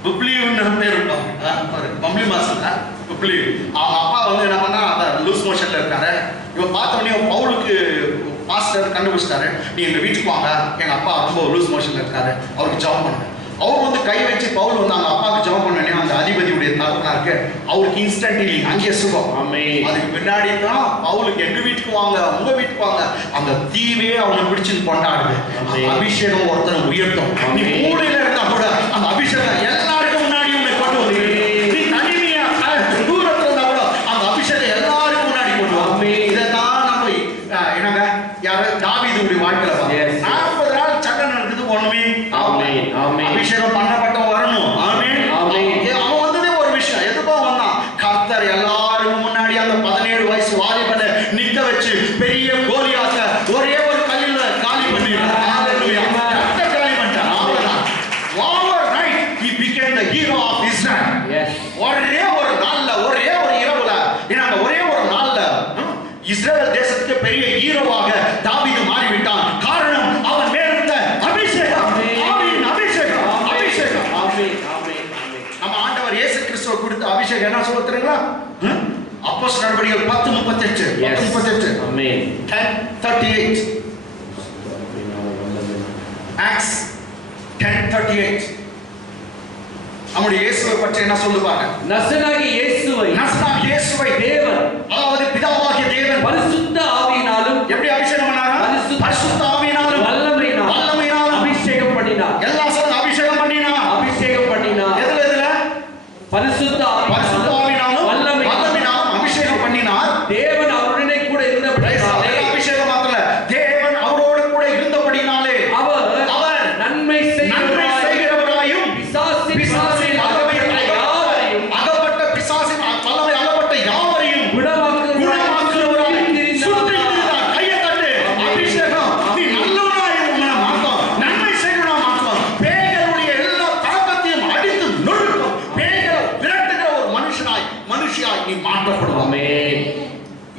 புப்ளின்னு பேர் இருப்பாங்க, பம்ப்ளி மாசம் புப்ளி. அவங்க அப்பா வந்து என்ன பண்ணா, அந்த லூஸ் மோஷன்ல இருக்காரு. இவன் பார்த்தவனே பவுலுக்கு பாஸ்டர் கண்டுபிடிச்சிட்டாரு, நீ எங்க வீட்டுக்கு வாங்க, எங்க அப்பா ரொம்ப லூஸ் மோஷன்ல இருக்காரு, அவருக்கு ஜாப் பண்ணுங்க. அவர் வந்து கை வச்சு பவுல் வந்து அந்த அப்பாவுக்கு ஜெபம் பண்ணனே அந்த அதிபதியுடைய தகப்பனாருக்கு அவருக்கு இன்ஸ்டன்ட்லி அங்கே சுகம். அதுக்கு பின்னாடி தான் பவுலுக்கு எங்க வீட்டுக்கு வாங்க உங்க வீட்டுக்கு வாங்க அந்த தீவே அவனை பிடிச்சு கொண்டாடுது. அபிஷேகம் ஒருத்தனை உயர்த்தும். நீ மூலையில இருந்தா கூட அந்த அபிஷேகம் எல்லாருக்கும் முன்னாடி உன்னை கொண்டு வந்து, நீ தனிமையா தூரத்துல இருந்தா கூட அந்த அபிஷேகம் எல்லாருக்கும் முன்னாடி கொண்டு வந்து. இதைத்தான் நம்ம என்னங்க யாரு தாவீதுடைய வாழ்க்கையில 40 நாள் சண்டை நடக்குது ஒண்ணுமே. அபிஷேகம் பண்ணப்பட்டவன் வரணும். அவன் வந்ததே ஒரு விஷயம். எதுக்கோ வந்தான்? கர்த்தர் எல்லாருக்கும் முன்னாடி அந்த 17 வயசு வாலிபனை நிக்க வச்சு பெரிய கோலியாத்த ஒரே ஒரு கல்லில காலி பண்ணிட்டார். கர்த்தர் காலி பண்ணிட்டார். அவ்வளவுதான். Overnight he became the hero of Israel. ஒரே ஒரு நாள்ல ஒரே ஒரு இரவுல என்னங்க ஒரே ஒரு நாள்ல இஸ்ரவேல் தேசத்துக்கு பெரிய ஹீரோவாக தாவீது மாறிவிட்டான். காரணம் அவன் மேல் இருந்த அபிஷேகம். ஆவியின் அபிஷேகம். அபிஷேகம். நம்ம ஆண்டவர் இயேசு கிறிஸ்துவை கொடுத்த அபிஷேகம் என்ன சொல்ல தெரியுங்களா? அப்போஸ்தலர் நடவடிக்கைகள் 10:38. ஆமென். 10:38. Acts 10:38. நம்முடைய இயேசுவை பற்றி என்ன சொல்லுவாங்க? நசராகிய இயேசுவை தேவன், அதாவது பிதாவாகிய தேவன் பரிசுத்த ஆவியினாலும் எப்படி அபிஷேகம் பண்ணாரா? பரிசுத்த ஆவியினாலும் வல்லமையினாலும் அபிஷேகம் பண்ணினார். எல்லா சொல்லுங்க அபிஷேகம் பண்ணினார். எதுல? பரிசுத்த ஆவியினாலும் வல்லமையினாலும் அபிஷேகம் பண்ணினார். தேவன் அவருடனே கூட இருந்தபடியாலே, அபிஷேகம் மாத்திர தேவன் அவரோடு கூட இருந்தபடியாலே அவர் நன்மை செய்கிறவராயும் பிசாசின் அகப்பட்ட பிசாசின் வல்லமை அகப்பட்ட யாவரையும் குணமாக்குகிறவராய் சுற்றி திரிந்தார். கையை தட்டு. அபிஷேகம் நீ நல்லவனாய் உன்னை மாற்றும், நன்மை செய்கிறவனா மாற்றும், பேய்களுடைய எல்லா தாக்கத்தையும் அடித்து நொறுக்கும், பேய்களை விரட்டுகிற ஒரு மனுஷியாய் நீ மாற்றப்படுவாமே.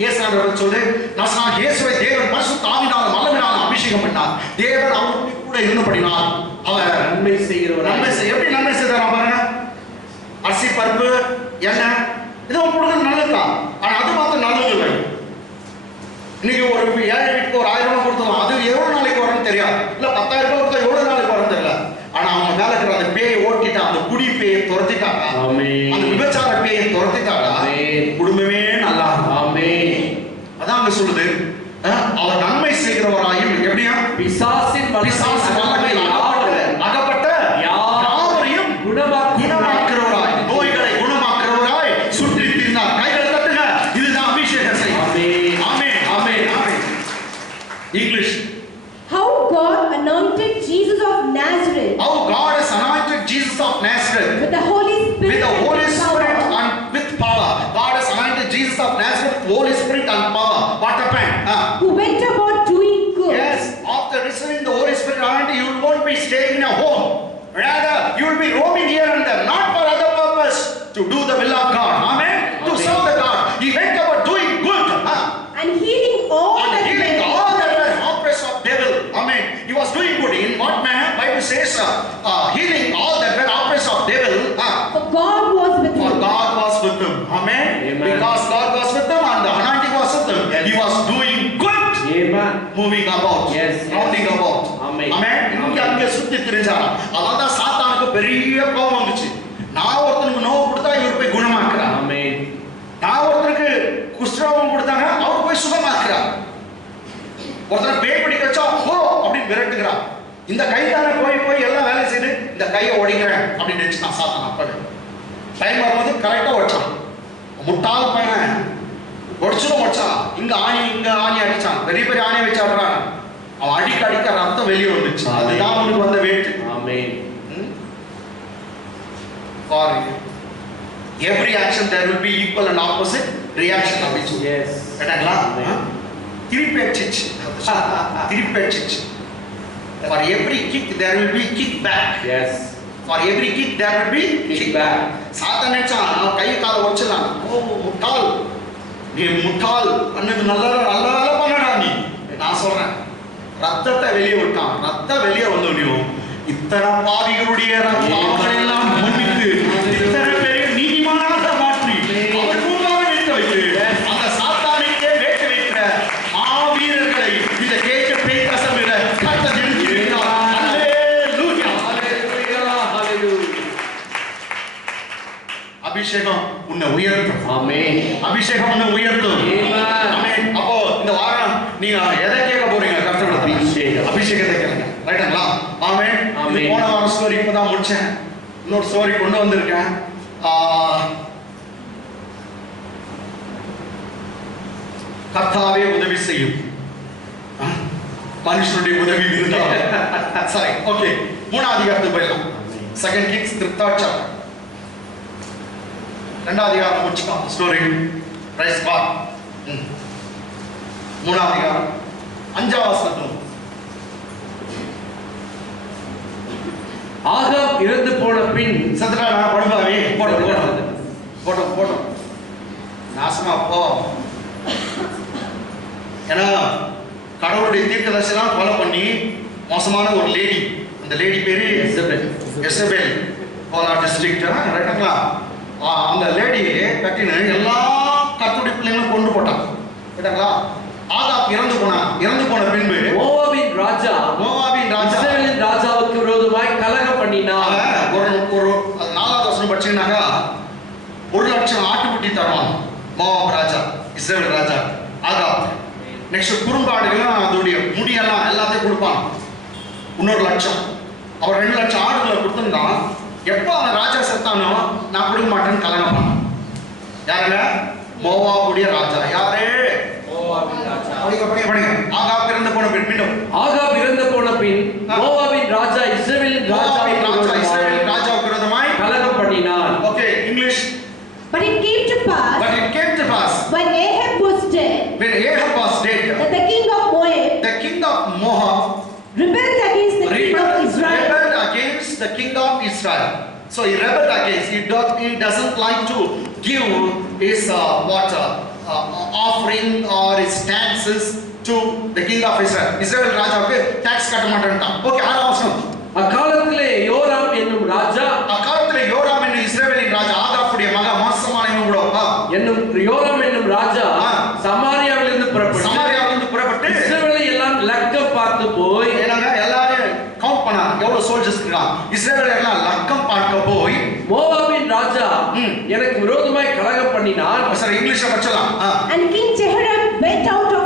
இயேசுவானவர் சொல்லு, நசராகிய இயேசுவை தேவன் பரிசுத்த ஆவியினாலும் வல்லமையினாலும் அபிஷேகம் பண்ணார். தேவன் அவரோடு கூட இருந்தபடியால் அவர் நன்மை செய்கிறவர். எப்படி நன்மை செய்தார் பாருங்க. அரிசி பருப்பு எண்ணெய் இதெல்லாம் கொடுக்குறது நல்லதுதான். ஆனா அது மாத்திரம் நல்லது இல்லை. இன்னைக்கு ஒரு ஏழை வீட்டுக்கு ஒரு 1000 ரூபாய் கொடுத்தோம், அது எவ்வளவு நாளைக்கு வரும்னு தெரியாது. இல்ல 10,000 ரூபாய் கொடுத்தா எவ்வளவு நாளைக்கு வரும் தெரியல. ஆனா அவங்க மேல இருக்கிற அந்த பேயை ஓட்டிட்டான், அந்த குடி பேயை துரத்திட்டாங்க, அந்த விபச்சார பேயை துரத்திட்டாங்க, குடும்பமே நல்லா அதான் அங்க சொல்லுது. அவர் நன்மை செய்கிறவராயும் எப்படியா பிசாசின் அகப்பட்ட யாவரையும் குணமாக்குறவராய், நோய்களை குணமாக்குறவராய் சுற்றி திரிந்தார். கைகளை தட்டுங்க. இதுதான் அபிஷேகம் செய்யும். ஆமென், ஆமென், ஆமென். English. How God anointed Jesus of Nazareth. How God has anointed Jesus of Nazareth with the Holy Spirit. With the Holy Spirit and with power. God has anointed Jesus of Nazareth with Holy Spirit and power. What happened? Who went about doing good. Yes, after receiving the Holy Spirit anointing, you won't be staying in a home. Rather, you will be roaming here and there, not for other purpose, to do the will of God. Amen. To serve the God. He went about doing good. And healing all that were oppressed of devil. Amen. He was doing good. In what manner? Bible says, healing all that were oppressed of devil. For God was with him. For God was with him. Amen. Because God was with him and the anointing was with him. He was doing good. Moving about. Rounding about. Amen. இங்க அங்க சுத்தி திரிஞ்சாரா. அதான் சாத்தானுக்கு பெரிய கோபம் வந்துச்சு. நான் ஒருத்தனுக்கு நோவு கொடுத்தா இவர் போய் குணமாக்குறார். ஆமென். நான் ஒருத்தருக்கு குஷ்டரோகம் கொடுத்தாங்க, அவர் போய் சுகமாக்குறார். ஒருத்தர் பேய் பிடிக்க வச்சா ஹோ அப்படின்னு விரட்டுகிறார். இந்த கை தானே போய் எல்லாம் வேலை செய்து இந்த கையை ஒடிக்கிறேன் அப்படின்னு நினைச்சுட்டான் சாத்தான். அப்ப டைம் வரும்போது கரெக்டா ஒடிச்சான். முட்டாள் பையன் ஒடிச்சான். இங்க ஆணி அடிச்சான். பெரிய ஆணி வச்சாடுறான். அவன் அடிக்க ரத்தம் வெளியே வந்துச்சு. அதுதான் அவனுக்கு வந்த வேட்டு. ஆமென். For every action there will be equal and opposite reaction of each. Yes. கேட்டாங்களா? திருப்பேச்சிச்சு. For every kick there will be kick back. Yes. For every kick there will be kick back. சாத்தான் நினைச்சான் அவன் கை காலை ஒடிச்சான். ஓ முட்டாள், நீ முட்டாள், அன்னைக்கு நல்ல வேலை பண்ணடா நீ. நான் சொல்றேன், ரத்தத்தை வெளியே விட்டான். ரத்தம் வெளியே வந்தோம். இத்தனை பாவிகளுடைய பாவங்களை எல்லாம் மன்னித்து இத்தனை பேரை நீதிமானாக மாற்றி அவர் முன்பாக நிறுத்த வைத்து அந்த சாத்தானுக்கே வேட்டு வைக்கிற மாவீரர்களை இந்த கேட்க பேய் கசமில கர்த்தர் நிறுத்தி வைத்தார். அல்லேலூயா, அல்லேலூயா, அபிஷேகம் உன்னை உயர்த்தும். ஆமென். அபிஷேகம் உன்னை உயர்த்தும். ஆமென். அப்போ இந்த வாரம் நீங்க எதை கேட்க போறீங்க? கர்த்தரோட அபிஷேகத்தை கேளுங்க. ரைட்டுங்களா? ஆமென். இது போன வாரம் ஸ்டோரி இப்பதான் முடிச்சேன். இன்னொரு ஸ்டோரி கொண்டு வந்திருக்கேன். கர்த்தாவே உதவி செய்யும். மனுஷனுடைய உதவி இருந்தால் சரி. ஓகே, 3ஆம் அதிகாரத்துக்கு போயிடலாம். Second Kings 3rd chapter. 2ஆம் அதிகாரம் முடிச்சுக்கலாம் ஸ்டோரி. Price God. 3ஆம் அதிகாரம் 5ஆம் வசனம். ஆகாப் இறந்து போன பின் சத்ரானா படுபாவே போட்டோம் நாசமா போ. ஏன்னா கடவுளுடைய தீர்க்கதரிசனம் ஃபாலோ பண்ணி மோசமான ஒரு லேடி, அந்த லேடி பேரு எசபேல், கோலா டிஸ்ட்ரிக்ட், ரைட்டுங்களா? அந்த லேடி கட்டின எல்லா கர்த்தருடைய பிள்ளைங்களும் கொண்டு போட்டான், ரைட்டுங்களா? ஆகாப் இறந்து போன பின்பு மோவாபின் ராஜா இஸ்ரவேலின் ராஜாவுக்கு விரோதமாய் கலகம் பண்ணினான். ஒரு 4வது வசனம் படிச்சீங்கன்னாக்கா 1,00,000 ஆட்டுக்குட்டி தருவான் மோவாப் ராஜா, இஸ்ரவேல் ராஜா ஆகாப். நெக்ஸ்ட் குறும்பாடுகள் அதோடைய முடியெல்லாம் எல்லாத்தையும் கொடுப்பான். இன்னொரு 1,00,000. அவர் 2,00,000 ஆடுகளை கொடுத்துருந்தான். எப்போ அவன் ராஜா செத்தானோ நான் கொடுக்க மாட்டேன்னு கலகம் பண்ணான். யாருங்க? மோவாபுடைய ராஜா. யாரு? ஆகாப் இறந்து போன பின் மோவாபின் ராஜா இஸ்ரவேலின் ராஜாவுக்கு விரோதமாய் கலகம் பண்ணினான். Okay, English. But it came to pass when Ahab was dead that the king of Moab rebelled against the king of Israel. So he rebelled against. He doesn't like to give his offering or his taxes to the king of Israel. Israel ராஜாவுக்கு tax கட்ட மாட்டான்ட்டான். Okay, 6ஆம் வசனம். அக்காலத்திலே யோராம் என்னும் இஸ்ரவேலின் ராஜா ஆகாபுடைய மகன் மோசமானவன் கூட யோராம் என்னும் ராஜா சமாரியாவிலிருந்து புறப்பட்டு இஸ்ரவேலை எல்லாம் லக்கம் பார்த்து போய் எல்லாரும் கவுண்ட் பண்ணாங்க எவ்வளவு சோல்ஜர்ஸ் இருக்காங்க. இஸ்ரவேலை எல்லாம் லக்கம் பார்க்க போய் மோவாபின் ராஜா எனக்கு விரோதமாய் கலகம் பண்ணினான். சார் இங்கிலீஷ்ல படிச்சலாம். And King Jehoram went out of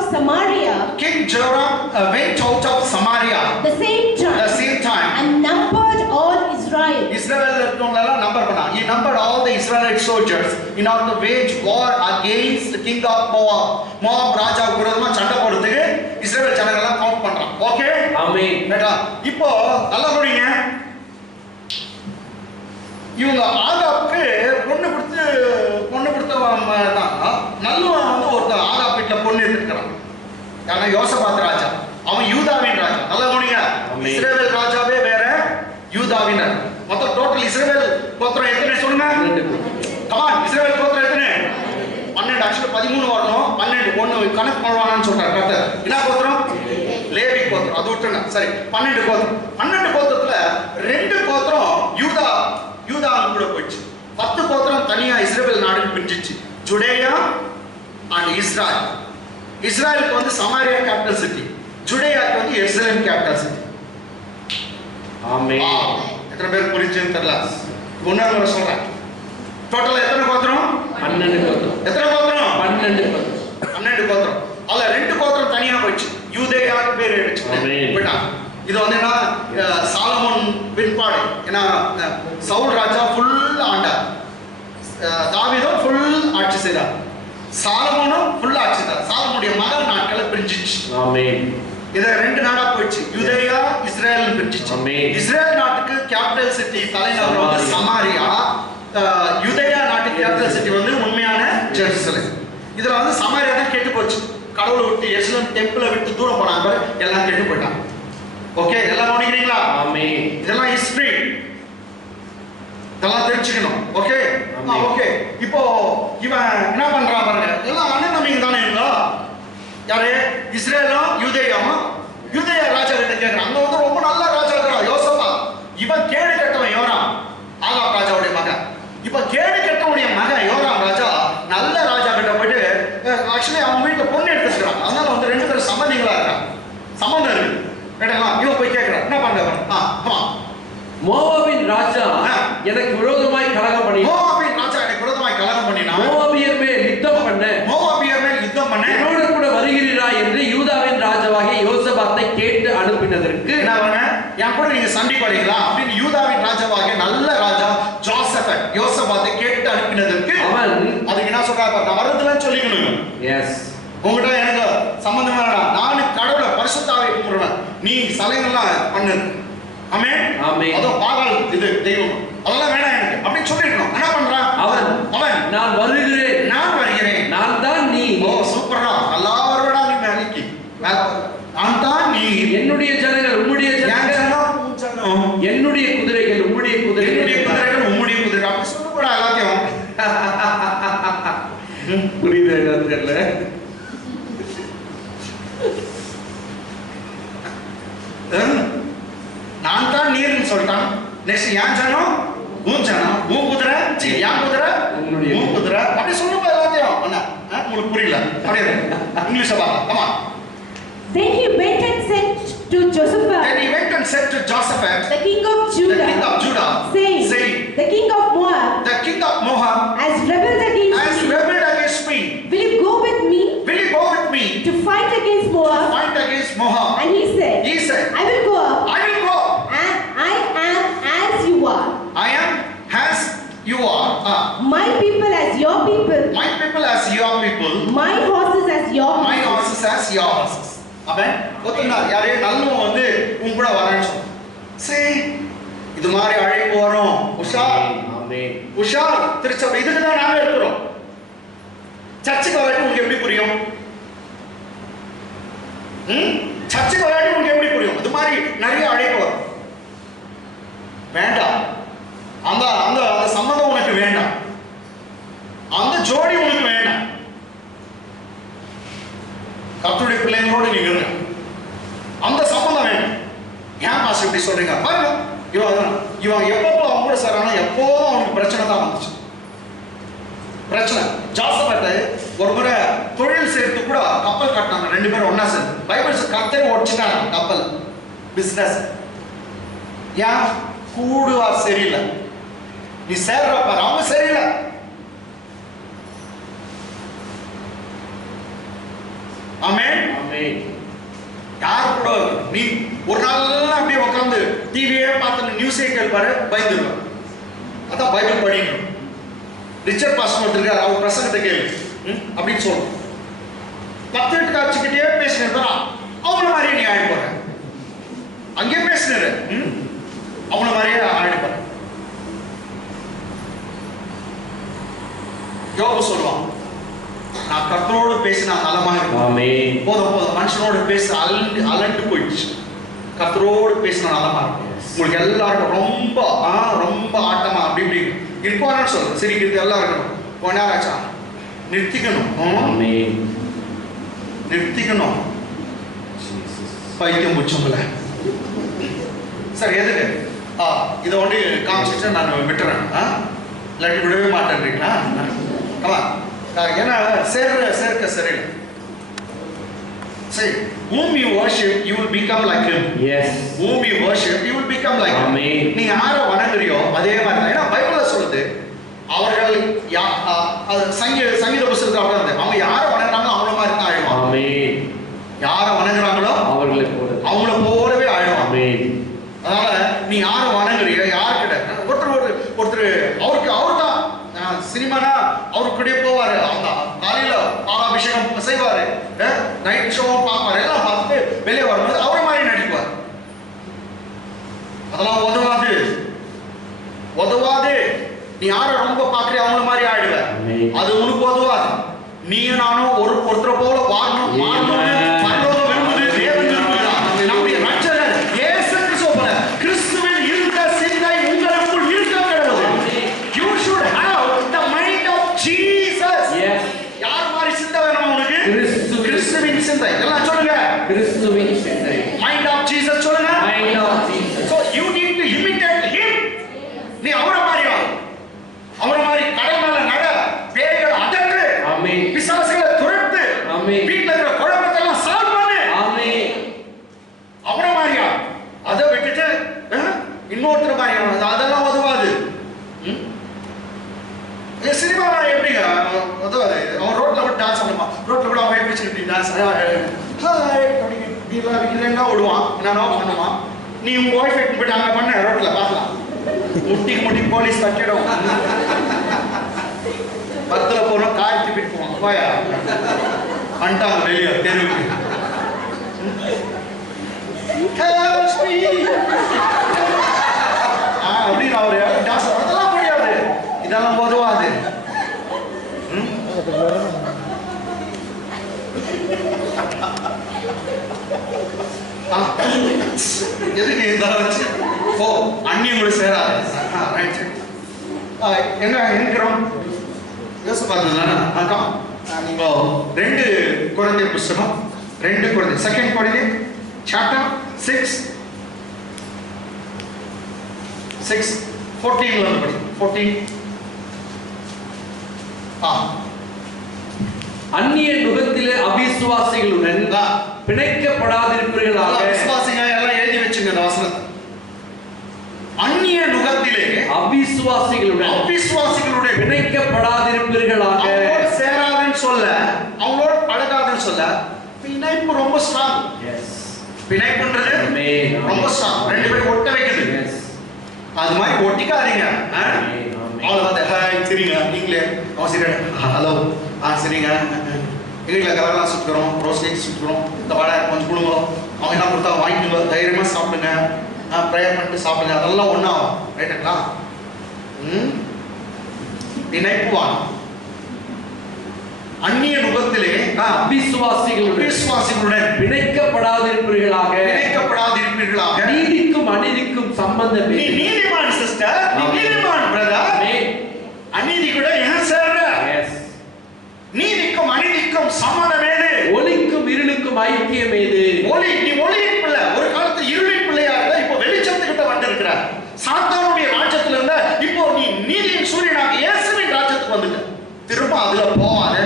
Samaria. The same time. And numbered all Israel. Israel இருக்கவங்களெல்லாம் நம்பர் பண்ணான். He numbered all the Israelite soldiers in order to wage war against the king of Moab. Moab ராஜாவுக்கு விரோதமா சண்டை போடுறதுக்கு இஸ்ரவேல் ஜனங்கள் எல்லாம் count பண்றான். Okay, ஆமென். இப்போ நல்லா புரியுங்க. இவங்க ஆகாப்புக்கு பொண்ணு கொடுத்தவன் நல்லவன் வந்து ஒருத்தன் ஆகாப் வீட்டுல பொண்ணு எடுத்துக்கிறான். ஏன்னா யோசபாத் ராஜா, அவன் யூதாவின் ராஜா. நல்லா புரியுங்க. இஸ்ரவேல் ராஜாவே வேற, யூதாவின். மொத்தம் டோட்டல் இஸ்ரவேல் கோத்திரம் எத்தனை சொல்லுங்க? கமான், இஸ்ரவேல் கோத்திரம் எத்தனை? 12. ஆக்சுவலி 13 வரணும். 12 ஒண்ணு கணக்கு பண்ணுவானான்னு சொல்றாரு கர்த்தர். என்ன கோத்திரம்? லேவி கோத்திரம். அது விட்டுருங்க. சரி, 12 கோத்திரம். 12 கோத்திரத்துல 2 கோத்திரம் யூதா கூட போயிடுச்சு. 10 கோத்திரம் தனியா இஸ்ரவேல் நாடுன்னு பிரிஞ்சிச்சு. ஜுடேயா அண்ட் இஸ்ராயல். இஸ்ராயலுக்கு வந்து சமாரியா கேபிட்டல் சிட்டி, ஜுடேயாக்கு வந்து எருசலேம் கேபிட்டல் சிட்டி. ஆமென். எத்தனை பேர் புரிஞ்சுன்னு தெரியல. ஒண்ணாவது சொல்றேன். டோட்டல் எத்தனை கோத்திரம்? 12 கோத்திரம். எத்தனை கோத்திரம்? 12 கோத்திரம். 12 கோத்திரம். அதுல 2 கோத்திரம் தனியா போயிடுச்சு. யூதேயாக்கு பேர் எடுத்து. இது வந்து என்ன, சாலமோன் பின்பாடு. ஏன்னா சவுல் ராஜா ஃபுல் ஆண்டார், தாவீதும் ஃபுல் ஆட்சி செய்தார், சாலமோனும் ஃபுல் ஆட்சி செய்தார். சாலமோனுடைய மகன் நாட்களை பிரிஞ்சிச்சு. ஆமென். இத 2 நாடா போயிடுச்சு. யூதேயா இஸ்ரேல் பிரிஞ்சிச்சு. இஸ்ரேல் நாட்டுக்கு கேபிட்டல் சிட்டி தலைநகர் வந்து சமாரியா. யூதேயா நாட்டுக்கு கேபிட்டல் சிட்டி வந்து உண்மையான ஜெருசலேம். இதுல வந்து சமாரியா தான் கெட்டு போச்சு. கடவுளை விட்டு எருசலேம் டெம்பிளை விட்டு தூரம் போனாங்க, எல்லாம் கெட்டு போயிட்டாங்க. ஓகே, எல்லாம் கவனிக்கிறீங்களா? ஆமென். இதெல்லாம் ஹிஸ்டரி, இதெல்லாம் தெரிஞ்சுக்கணும். Okay, okay. இப்போ இவன் என்ன பண்றான் பாருங்க. எல்லாம் அண்ணன் தம்பிங்க தானே இருந்தா. யாரு? இஸ்ரேலும் யூதேயாவும். யூதேயா ராஜா கிட்ட கேட்கறான். அங்க வந்து ரொம்ப நல்ல ராஜா இருக்கிறான் யோசபா. இவன் கேடு கெட்டவன் யோராம், ஆகாப் ராஜாவுடைய மகன். இப்ப கேடு கெட்டவனுடைய மகன் யோராம் ராஜா நல்ல ராஜா கிட்ட போயிட்டு ஆக்சுவலி அவன் வீட்டுல பொண்ணு எடுத்துக்கிறான். அதனால வந்து 2 பேரும் சம்பந்திகளா இருக்காங்க, சம்பந்தம் இருக்கு. இவன் போய் கேட்கிறான், என்ன பண்றான்? மோவாபின் ராஜா எனக்கு விரோதமாய் கலகம் பண்ணினான். மோவாபின் ராஜா எனக்கு அனுப்பினதற்கு என்ன பண்ண என் கூட நீங்க சண்டைக்கு வரீங்களா அப்படின்னு யூதாவின் ராஜாவாகிய நல்ல ராஜா யோசபாத்தை கேட்டு அனுப்பினதற்கு அவன் அதுக்கு என்ன சொல்றாரு, நான் வர்றதுலன்னு சொல்லிக்கணும். எஸ் உங்ககிட்ட எனக்கு சம்பந்தம் வேணாம், நானு கடவுளை பரிசுத்த ஆவியை கும்பிடுவேன், நீ சலைகள்லாம் பண்ணு. ஆமென். ஆமென். அதோ பாகால் இது தெய்வம் அதெல்லாம் வேணாம் எனக்கு அப்படின்னு சொல்லிருக்கணும். என்ன பண்றான் அவன் நான் வருகிறேன், நான் வருகிறேன், நான் தான் நீ. ஓ சூப்பரா, நல்லா வருவடா நீ வேலைக்கு, நான் தான் நீ, என்னுடைய ஜனங்கள் உம்முடைய ஜனங்கள், என்னுடைய குதிரைகள் உம்முடைய குதிரைகள், என்னுடைய குதிரைகள் உம்முடைய குதிரை அப்படி சொல்லக்கூடா எல்லாத்தையும். புரியுது தெரியல. நான் தான் நீர்னு சொல்லிட்டான். நெக்ஸ்ட் ஏன் ஜனம் உன் ஜனம், உன் குதிரை ஏன் குதிரை உன் குதிரை அப்படி சொல்லும்போது எல்லாத்தையும் அண்ணா உங்களுக்கு புரியல அப்படியே இங்கிலீஷ் பாருங்க. Then he went and said to Jehoshaphat, Then he went and said to Jehoshaphat, the king of Judah, saying, the king of Moab, has rebelled against me. Will you go with me to fight against Moab? And he said, I will go up. And I am as you are. My people as your people. My horses as your horses. அவன் ஒத்துனார். யாரே நல்லவன் வந்து உன் கூட வரேன்னு சொன்னான். சரி இது மாதிரி அழைப்பு வரும், உஷார். ஆமென். உஷார். திருச்சபை இதுக்கு தான் நாங்க இருக்கிறோம். சர்ச்சுக்கு வரட்டும் உங்களுக்கு எப்படி புரியும்? சர்ச்சுக்கு வரட்டும் உங்களுக்கு எப்படி புரியும்? இது மாதிரி நிறைய அழைப்பு வரும். வேண்டாம், அந்த அந்த சம்மதம் உனக்கு வேண்டாம், அந்த ஜோடி உனக்கு வேண்டாம். கர்த்தருடைய பிள்ளைங்களோடு நீங்க இருங்க, அந்த சம்பந்தம் வேணும். ஏன் பாஸ் இப்படி சொல்றீங்க பாருங்க. இவன் எப்பப்போ அவங்க கூட சாரானா எப்போதும் அவனுக்கு பிரச்சனை தான் வந்துச்சு. பிரச்சனை ஜாசபத்தை ஒரு முறை தொழில் சேர்த்து கூட கப்பல் கட்டினாங்க, 2 பேரும் ஒன்னா சேர்ந்து. பைபிள் கத்தரை ஒடிச்சிட்டாங்க கப்பல் பிசினஸ். ஏன் கூடுவா சரியில்லை, நீ சேர்றப்ப அவங்க சரியில்லை. ஆமென். ஆமென். யார் கூட நீ ஒரு நாள் அப்படியே உட்கார்ந்து டிவியே பார்த்து நியூஸே கேட்பாரு, பயந்துருவார். அதான் பைபிள் படிக்கணும். ரிச்சர்ட் பாஸ்டர் ஒருத்தர் அவர் பிரசங்கத்தை கேளு அப்படின்னு சொல்லணும். 10 வீட்டுக்கு வச்சுக்கிட்டே பேசினேன், அவங்கள மாதிரியே நீ ஆயிட்டு போற. அங்கே பேசினாரு, அவங்கள மாதிரியே ஆயிட்டு போற. யோபு சொல்லுவான், நான் கர்த்தரோடு பேசினா நலமா இருக்கும். போதும் மனுஷனோடு பேச அலண்டு போயிடுச்சு, கர்த்தரோடு பேசினா நலமா இருக்கும். உங்களுக்கு எல்லாருக்கும் ரொம்ப ரொம்ப ஆட்டமா அப்படி இப்படி இருப்பான்னு சொல்லு. சிரிக்கிறது எல்லாம் இருக்கணும். கொஞ்ச நேரம் ஆச்சா நிறுத்திக்கணும், நிறுத்திக்கணும். பைத்தியம் பிடிச்சவங்கள சரி எதுக்கு இதை ஒன்று காமிச்சிட்டு நான் விட்டுறேன், இல்லாட்டி விடவே மாட்டேன்றீங்களா? ஆமா, ஏன்னா சேர்க்க சரியில்லை. சரி, whom you worship you will become like him. Yes. Whom you worship you will become like him. Amen. நீ யாரை வணங்குறியோ அதே மாதிரி தான். ஏன்னா பைபிள்ல சொல்லுது, அவர்கள் சங்கீத புத்தகத்துல அப்படியே அவங்க யாரை வணங்குறாங்களோ அவங்கள மாதிரி தான் ஆயிடுவாங்க. ஆமென். யாரை வணங்குறாங்களோ அவங்கள போலவே ஆயிடுவாங்க. அதனால நீ யாரை வணங்குறியோ யார்கிட்ட ஒருத்தர் அவர் தான் சினிமானா அவரு கூட போவாரு, காலையில பாலாபிஷேகம் செய்வாரு, நைட் ஷோ பார்ப்பாரு, எல்லாம் பார்த்துட்டு வெளியே வரும்போது அவரை மாதிரி நடிப்பார். அதெல்லாம் உதவாது. நீ யாரை ரொம்ப பார்க்கறியோ அவங்கள மாதிரி ஆயிடுவ, அது உனக்கு உதவாது. நீயும் நானும் ஒருத்தரை போல வாழணும். நம்முடைய ரட்சகர் இயேசு கிறிஸ்து போல கிறிஸ்துவில் இருந்த சிந்தை உங்களுக்குள் இருக்க வேண்டும். You should have the mind of Jesus. Yes. யார் மாதிரி சிந்தை வேணும் உனக்கு? கிறிஸ்துவின் சிந்தை. எல்லாம் சொல்லுங்க, கிறிஸ்துவின் சிந்தை. Mind of Jesus சொல்லுங்க. Mind of Jesus. So you need to imitate him. நீ அவரை மாதிரி கடல் மேல நட, பேய்கள் அதற்று, பிசாசுகளை துரத்து, வீட்டுல இருக்கிற குழப்பத்தெல்லாம் சால்வ் பண்ணு. அவரை மாதிரியா? அதை விட்டுட்டு இன்னொருத்தர் மாதிரியா? அதெல்லாம் உதவாது. சினிமாவில் எப்படிங்க உதவாது? அவன் ரோட்ல கூட டான்ஸ் பண்ணுவான், ரோட்ல கூட அவன் எப்படி டான்ஸ் எல்லாம் விக்கிறேன்னா ஓடுவான், என்னன்னா பண்ணுவான். நீ உங்க ஒய்ஃப் எடுத்து போயிட்டு அங்க பண்ண ரோட்ல பார்க்கலாம். முட்டி போலீஸ் தட்டிடும். பத்துல போறோம் காய் திப்பிட்டு போவான். போயா பண்ணிட்டாங்க வெளியே தெருவுக்கு. அப்படின்னு அவரு அதெல்லாம் முடியாது, இதெல்லாம் பொதுவாது. எதுக்கு இருந்தாச்சு ஓ அண்ணியும் கூட சேராது. எங்க இருக்கிறோம் யோசி பார்த்ததுதானே. அதான் நீங்க 2 கொரிந்தியர் புத்தகம் 2 கொரிந்தியர் 2 கொரிந்தியர் chapter 6:14 ல படி 14. அந்நிய நுகத்திலே அவிசுவாசிகளுடன் பிணைக்கப்படாதிருப்பீர்களாக. விசுவாசிங்க எல்லாம் எழுதி வச்சுங்க இந்த வசனத்தை. அந்நிய நுகத்திலே அவிசுவாசிகளுடன் பிணைக்கப்படாதிருப்பீர்களாக. அவங்களோட சேராதுன்னு சொல்ல, அவங்களோட பழகாதுன்னு சொல்ல, பிணைப்பு ரொம்ப ஸ்ட்ராங். பிணைப்புன்றது ரொம்ப ஸ்ட்ராங். 2 பேரும் ஒட்ட வைக்குது. அது மாதிரி ஒட்டிக்காதீங்க. அவ்வளவுதான். ஹாய் சரிங்க, நீங்களே சரி ஹலோ சரிங்க, எங்களுக்கு கலரெல்லாம் சுற்றுக்கிறோம், ரோஸ் கேக் சுற்றுக்கிறோம், இந்த வடை கொஞ்சம் குடும்பம் அவங்க என்ன கொடுத்தா வாங்கிட்டு தைரியமா சாப்பிடுங்க, ப்ரேயர் பண்ணிட்டு சாப்பிடுங்க, அதெல்லாம் ஒன்றாகும். ரைட்டுங்களா? பிணைப்புவான் அந்நிய நுகத்திலே அவிசுவாசிகளுடன் பிணைக்கப்படாதிருப்பீர்களாக. நீதிக்கும் அநீதிக்கும் சம்பந்தம். நீ நீதிமான் சிஸ்டர், நீ நீதிமான் பிரதர். அநீதி கூட ஏன் சேர்ற? நீதிக்கும் அநீதிக்கும் சம்பந்தம் ஏது? ஒளிக்கும் இருளுக்கும் ஐக்கியம் ஏது? ஒளி, நீ ஒளியின் பிள்ளை. ஒரு காலத்துல இருளின் பிள்ளையா இருந்த, இப்போ வெளிச்சத்துக்கிட்ட வந்திருக்கிற. சாத்தானுடைய ராஜ்யத்துல இருந்த, இப்போ நீ நீதியின் சூரியனாக இயேசுவின் ராஜ்யத்துக்கு வந்துட்ட. திரும்ப அதுல போவாதே.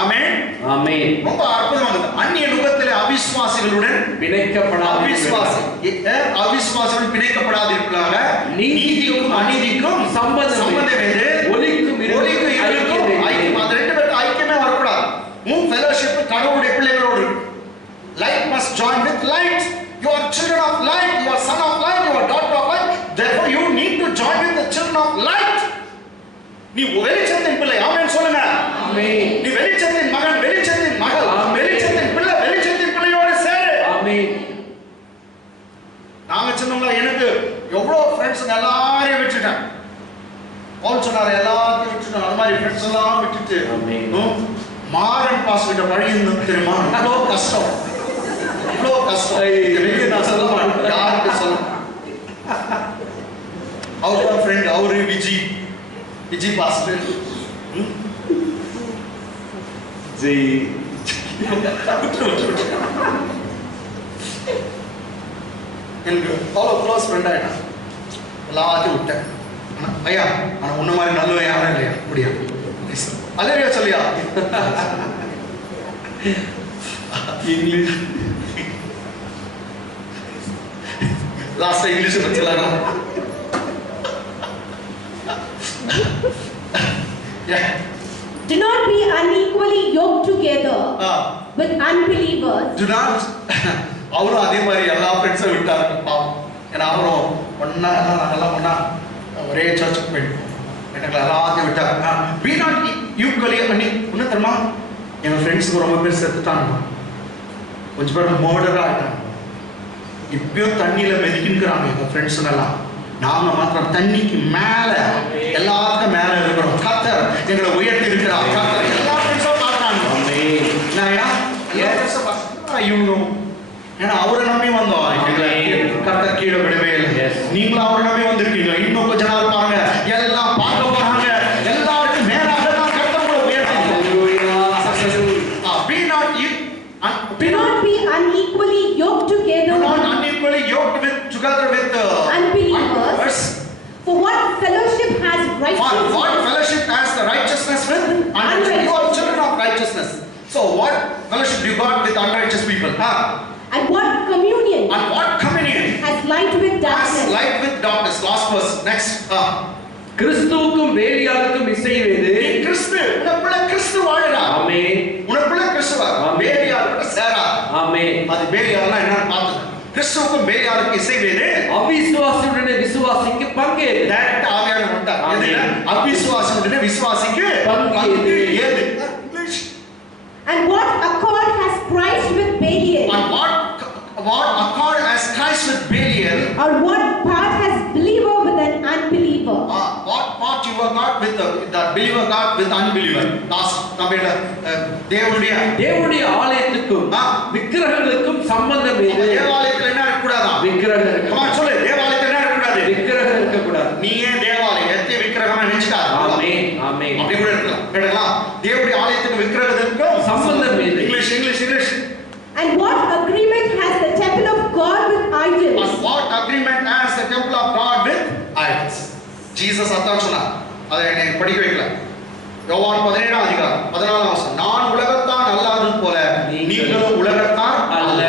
ஆமென் ஆமென். ரொம்ப அற்புதமானது. அந்நிய நுகத்திலே அவிசுவாசிகளுடன் அவிசுவாசிகளுடன் பிணைக்கப்படாதிருப்பதாக. நீதிக்கும் அநீதிக்கும் சம்பந்தம் ஏது? ஒளிக்கும் இருளுக்கும் ஐக்கியம். அது 2 பேருக்கு ஐக்கியமே வரக்கூடாது. உன் ஃபெலோஷிப் கடவுளுடைய பிள்ளைகளோடு இருக்கு. Light must join with light. You are children of light, you are son of light, you are daughter of light. Therefore you need to join with the children of light. நீ வெளிச்சத்தின் பிள்ளை. ஆமென் சொல்லுங்க. ஆமென். நீ வெளிச்சத்தின் மகன், வெளிச்சத்தின் மகள், வெளிச்சத்தின் பிள்ளை, வெளிச்சத்தின் பிள்ளையோடு சேரு. ஆமென். நாங்க சொன்னோம்ல, எனக்கு எவ்வளவு ஃப்ரெண்ட்ஸ் எல்லாரையும் விட்டுட்டேன். பவுல் சொன்னாரு எல்லாத்தையும் விட்டுட்டேன். அது மாதிரி ஃப்ரெண்ட்ஸ் எல்லாம் விட்டுட்டு மாரன் பாஸ் கிட்ட பழகிருந்தோம் தெரியுமா? இவ்வளோ கஷ்டம், இவ்வளோ கஷ்டம். வெளியே நான் சொல்ல மாட்டேன், யாருக்கு சொல்ல. அவரோட ஃப்ரெண்ட் அவரு விஜி பாஸ்டர். எனக்கு அவ்வளோ க்ளோஸ் ஃப்ரெண்ட் ஆகிட்டான். எல்லாத்தையும் விட்டேன். ஐயா ஆனால் உன்ன மாதிரி நல்லவன் யாரும் இல்லையா? அப்படியா? அல்லையா சொல்லியா? இங்கிலீஷ் லாஸ்ட் இங்கிலீஷ் பச்சலாம். Do not be unequally yoked together with unbelievers. Do not. அவரும் அதே மாதிரி எல்லா ஃப்ரெண்ட்ஸும் விட்டாரு. ஏன்னா அவரும் ஒன்னா நாங்கெல்லாம் ஒன்னா ஒரே சர்ச்சுக்கு போயிட்டோம். எனக்கு எல்லாத்தையும் விட்டாரு. Be not equally ஒன்றும் தெரியுமா? எங்கள் ஃப்ரெண்ட்ஸுக்கு ரொம்ப பேர் செத்துட்டாங்க, கொஞ்சம் பேர் மர்டர் ஆகிட்டாங்க. இப்பயும் தண்ணியில் மெதிக்கின்றாங்க எங்கள் ஃப்ரெண்ட்ஸுங்கெல்லாம். நாம மாத்திரம் தண்ணிக்கு மேல எல்லாருக்கும் மேல இருக்கிறோம். கர்த்தர் எங்களை உயர்த்தி இருக்கிறார். கர்த்தர் எல்லா ஃப்ரெண்ட்ஸும் பார்க்கறாங்க. ஏன்னா அவரை நம்பி வந்தோம். கர்த்தர் கீழே விடவே இல்லை. நீங்களும் அவரை நம்பி வந்திருக்கீங்க. இன்னும் கொஞ்ச நாள் பாருங்க, எல்லாம் பார்க்க போறாங்க. எல்லாருக்கும் மேலாக தான் கர்த்தர் உங்களை உயர்த்தி. Do not be unequally yoked together. Do not unequally yoked together with unbelievers. For what fellowship has righteousness? What fellowship has the righteousness with unrighteous? You are children of righteousness. So what fellowship you got with unrighteous people? And what communion? And what communion has light with darkness? Has light with darkness. Last verse. Next. கிறிஸ்துவுக்கும் வேலியாளுக்கும் இசைவேது. கிறிஸ்து உனக்குள்ள கிறிஸ்து வாழுறா. ஆமென். உனக்குள்ள கிறிஸ்து வாழுறா. வேலியாளோட சேரா. ஆமென். அது பேலியால்னா என்னன்னு பார்த்தோம். கிறிஸ்துவுக்கும் பேலியாலுக்கும் இசை வேறு. அவிசுவாசியுடனே விசுவாசிக்கு பங்கு ஏது. டைரக்ட் ஆவியானவர் வந்தார். எதுல? அவிசுவாசியுடனே விசுவாசிக்கு பங்கு ஏது. And what accord has Christ with Belial? And what accord has Christ with Belial? Or what part has believer with an unbeliever? What part you have got with the believer got with unbeliever? Last நம்மளோட தேவனுடைய ஆலயத்துக்கும் விக்கிரகங்களுக்கும் சம்பந்தம் ஏது? தேவாலயத்துல என்ன இருக்க கூடாதா? விக்கிரகம் இருக்க. சொல்லு, தேவாலயத்துல என்ன இருக்க கூடாது? விக்கிரகம் இருக்க கூடாது. நீயே தேவாலயத்தை விக்கிரகமா நினைச்சுக்காத. ஆமென் ஆமென். அப்படி கூட இருக்கலாம். கேட்கலாம். தேவனுடைய ஆலயத்துக்கு விக்கிரகத்துக்கும் சம்பந்தம் ஏது? English. And what agreement has the temple of God with idols? And what agreement has the temple of God with idols? Jesus அதான் சொன்னார். அதை எனக்கு படிக்க வைக்கல. யோவான் 17 அதிகாரம் 14 வசனம். நான் உலகத்தான் அல்லாதது போல நீங்களும் உலகத்தான் அல்ல.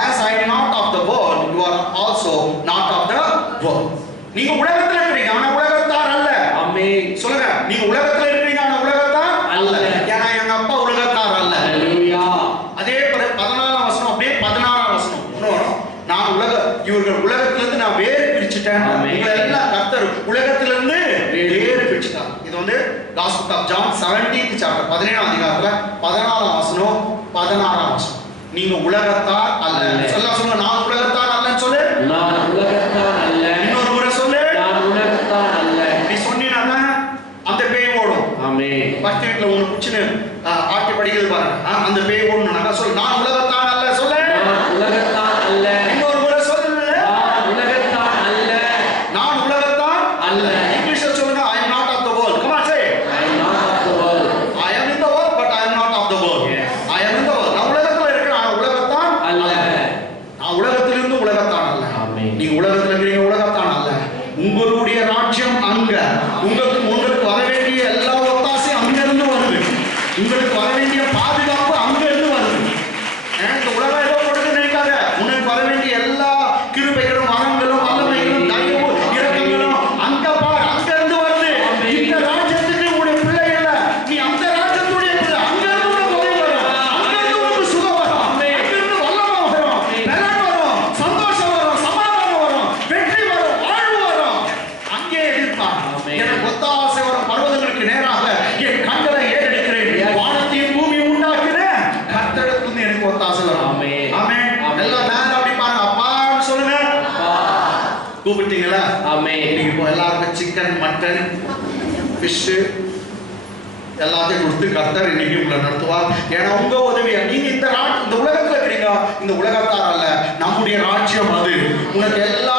As I am not of the world, you are also not of the world. நீங்க உலகத்துல இருக்கீங்க, ஆனா உலகத்தார் அல்ல. ஆமென். சொல்லுங்க, நீங்க உலகத்துல இருக்கீங்க, ஆனா உலகத்தார் அல்ல. ஏன்னா எங்க அப்பா உலகத்தார் அல்ல. ஹalleluya. அதே 14 வசனம் அப்படியே 16 வசனம். நான் இவர்கள் உலகத்திலிருந்து நான் வேறு பிரிச்சுட்டேன். உங்களை எல்லாம் கர்த்தர் உலகத்திலிருந்து வேறு பிரிச்சுட்டார். இது வந்து Gospel of John 17th chapter 17ஆம் அதிகாரத்துல 14ஆம் வசனம் 16ஆம் வசனம். நீங்க உலகத்தார் அல்ல. சொல்லுங்க, நான் உலகத்தார் அல்லன்னு சொல்லு. நான் உலகத்தார் அல்ல. இன்னொரு முறை சொல்லு, நான் உலகத்தார் அல்ல. நீ சொன்னீனா அந்த பேய் ஓடும். ஆமென். பக்தி வீட்ல ஒன்னு குச்சினு ஆட்டி படிக்கிறது பாருங்க. அந்த பேய் ஓடணும்னா சொல்லு, நான் உலகத்தார் அல்ல. சொல்லு, நான் உலகத்தார் அல்ல. இன்னொரு முறை சொல்லு, நான் உலகத்தார் அல்ல. நான் உலகத்தார் அல்ல. இங்கிலீஷ்ல சொல்லுங்க, I am not of the world. Come on, say, I am not of the world. I am in the world, but I am not of the world. Yes. I am in the world. நான் உலகத்துல இருக்கேன், நான் உலகத்தான் அல்ல. நான் உலகத்திலிருந்து உலகத்தான் அல்ல. நீங்க உலகத்துல இருக்கீங்க, உலகத்தான் அல்ல. உங்களுடைய ராஜ்யம் அங்க. உங்களுக்கு வர வேண்டிய எல்லா ஒத்தாசையும் அங்க இருந்து வருது. உங்களுக்கு வர வேண்டிய பாதுகாப்பு அங்க இருந்து வருது. இந்த உலகம் ஏதோ கொடுத்து நினைக்காத. உனக்கு வர வேண்டிய எல்லா கிருபைகளும் வரங்களும் வல்லமைகளும் தயவும் இரக்கங்களும் அங்க பார், அங்க இருந்து வருது. இந்த ராஜ்யத்துக்கு உடைய பிள்ளை இல்ல, நீ அந்த ராஜ்யத்துடைய பிள்ளை. அங்க இருந்து உனக்கு உதவி வரும், அங்க இருந்து உனக்கு சுகம் வரும், அங்க இருந்து வல்லமை வரும், பலன் வரும், சந்தோஷம் வரும், சமாதானம் வரும், வெற்றி வரும், வாழ்வு வரும். அங்கே எதிர்ப்பார். எனக்கு ஒத்தாசை வரும் பர்வதங்களுக்கு நேராக என் கண்களை ஏறெடுக்கிறேன். வானத்தையும் பூமியும் உண்டாக்குறேன். கர்த்தரிடத்திலிருந்து எனக்கு ஒத்தாசை வரும். ஆமென். எல்லாம் மேல அப்படி பாருங்க, அப்பான்னு சொல்லுங்க. கூப்பிட்டீங்களா? ஆமென். இன்னைக்கு இப்போ எல்லாருக்கும் சிக்கன், மட்டன், ஃபிஷ் எல்லாத்தையும் கொடுத்து கர்த்தர் இன்னைக்கு உங்களை நடத்துவார். ஏன்னா உங்க உதவியா நீங்க இந்த உலகத்துல இருக்கிறீங்க. இந்த உலகத்தார் அல்ல, நம்முடைய ராஜ்யம் அது. உனக்கு எல்லா